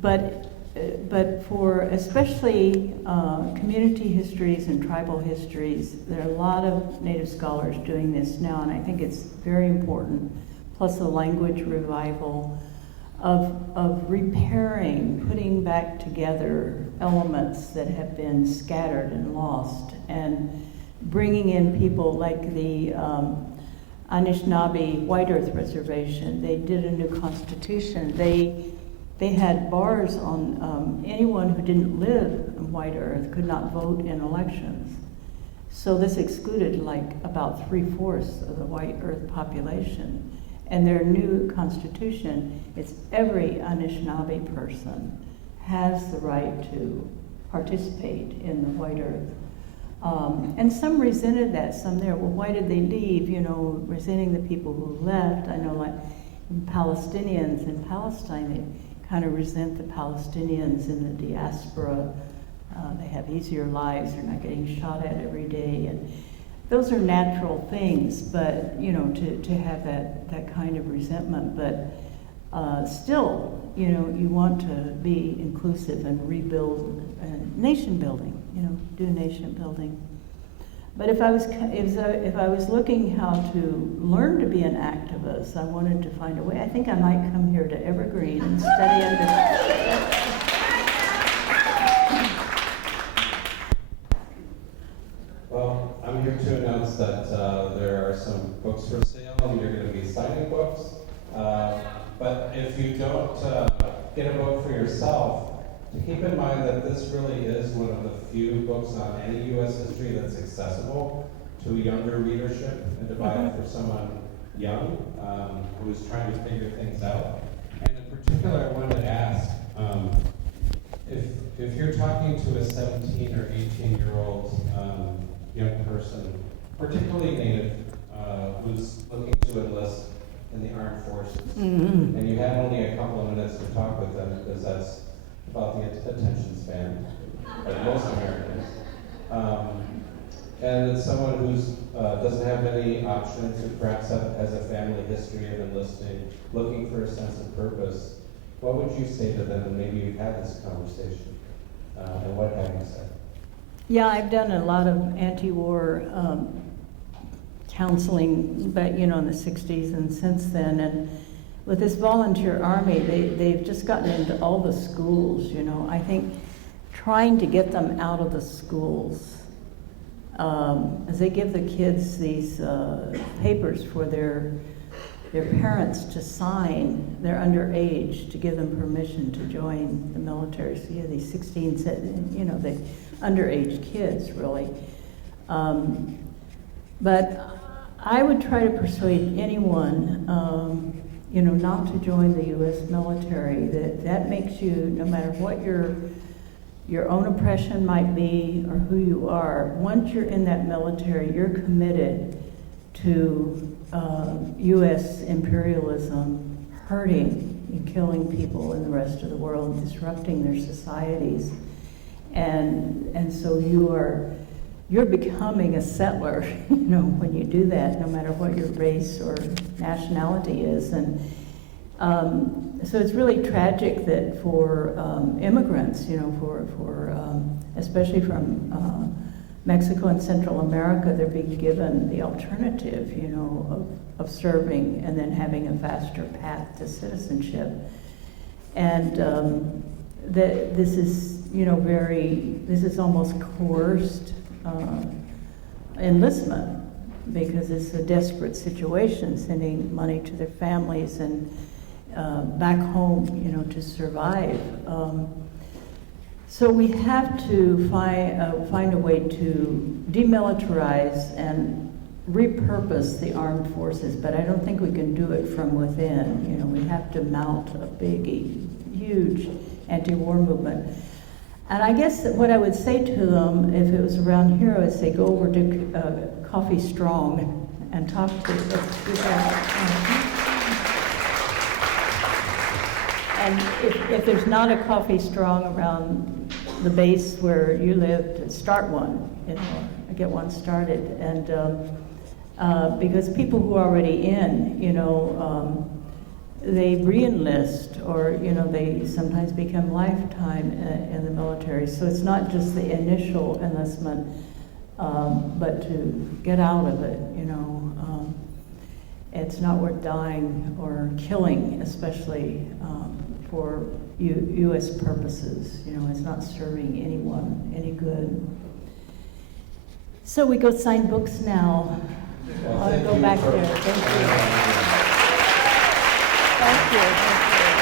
But for especially community histories and tribal histories, there are a lot of Native scholars doing this now, and I think it's very important. Plus the language revival of repairing, putting back together elements that have been scattered and lost, and bringing in people like the Anishinaabe White Earth Reservation. They did a new constitution. They had bars on anyone who didn't live on White Earth could not vote in elections. So this excluded like about 3/4 of the White Earth population. And their new constitution, it's every Anishinaabe person has the right to participate in the White Earth. And some resented that, some there, well, why did they leave? You know, resenting the people who left. I know like Palestinians in Palestine, they kind of resent the Palestinians in the diaspora. They have easier lives, they're not getting shot at every day. And those are natural things, but, you know, to have that kind of resentment. But still, you know, you want to be inclusive and rebuild nation building, you know, do nation building. But if I was looking how to learn to be an activist, I wanted to find a way. I think I might come here to Evergreen and study under. Well, I'm here to announce that there are some books for sale, and you're going to be signing books. But if you don't get a book for yourself, to keep in mind that this really is one of the few books on any U.S. history that's accessible to a younger readership, and to buy it for someone young who's trying to figure things out. And in particular, I wanted to ask, if you're talking to a 17 or 18-year-old young person, particularly Native, who's looking to enlist in the armed forces, and you have only a couple of minutes to talk with them, because that's about the attention span of most Americans. And it's someone who doesn't have many options, who perhaps has a family history of enlisting, looking for a sense of purpose. What would you say to them? And maybe you've had this conversation. And what have you said? Yeah, I've done a lot of anti-war counseling, but you know, in the 60s and since then. And with this volunteer army, they've just gotten into all the schools, you know. I think trying to get them out of the schools, as they give the kids these papers for their parents to sign, they're underage, to give them permission to join the military. So you have these 16, you know, the underage kids, really. But I would try to persuade anyone, you know, not to join the U.S. military. That makes you, no matter what your own oppression might be or who you are, once you're in that military, you're committed to U.S. imperialism hurting and killing people in the rest of the world, disrupting their societies. And so you're becoming a settler, when you do that, no matter what your race or nationality is. And so it's really tragic that for immigrants, especially from Mexico and Central America, they're being given the alternative, of serving and then having a faster path to citizenship. And this is, this is almost coerced enlistment, because it's a desperate situation, sending money to their families and back home, to survive. So we have to find a way to demilitarize and repurpose the armed forces, but I don't think we can do it from within. We have to mount a big, huge anti-war movement. And I guess that what I would say to them, if it was around here, I would say go over to Coffee Strong and talk to and if there's not a Coffee Strong around the base where you live, to start one, get one started. And because people who are already in, they re-enlist, or they sometimes become lifetime in the military. So it's not just the initial enlistment, but to get out of it. It's not worth dying or killing, especially for U.S. purposes. It's not serving anyone any good. So we go sign books now. Well, I'll thank go you back for- there. Thank you. Thank you.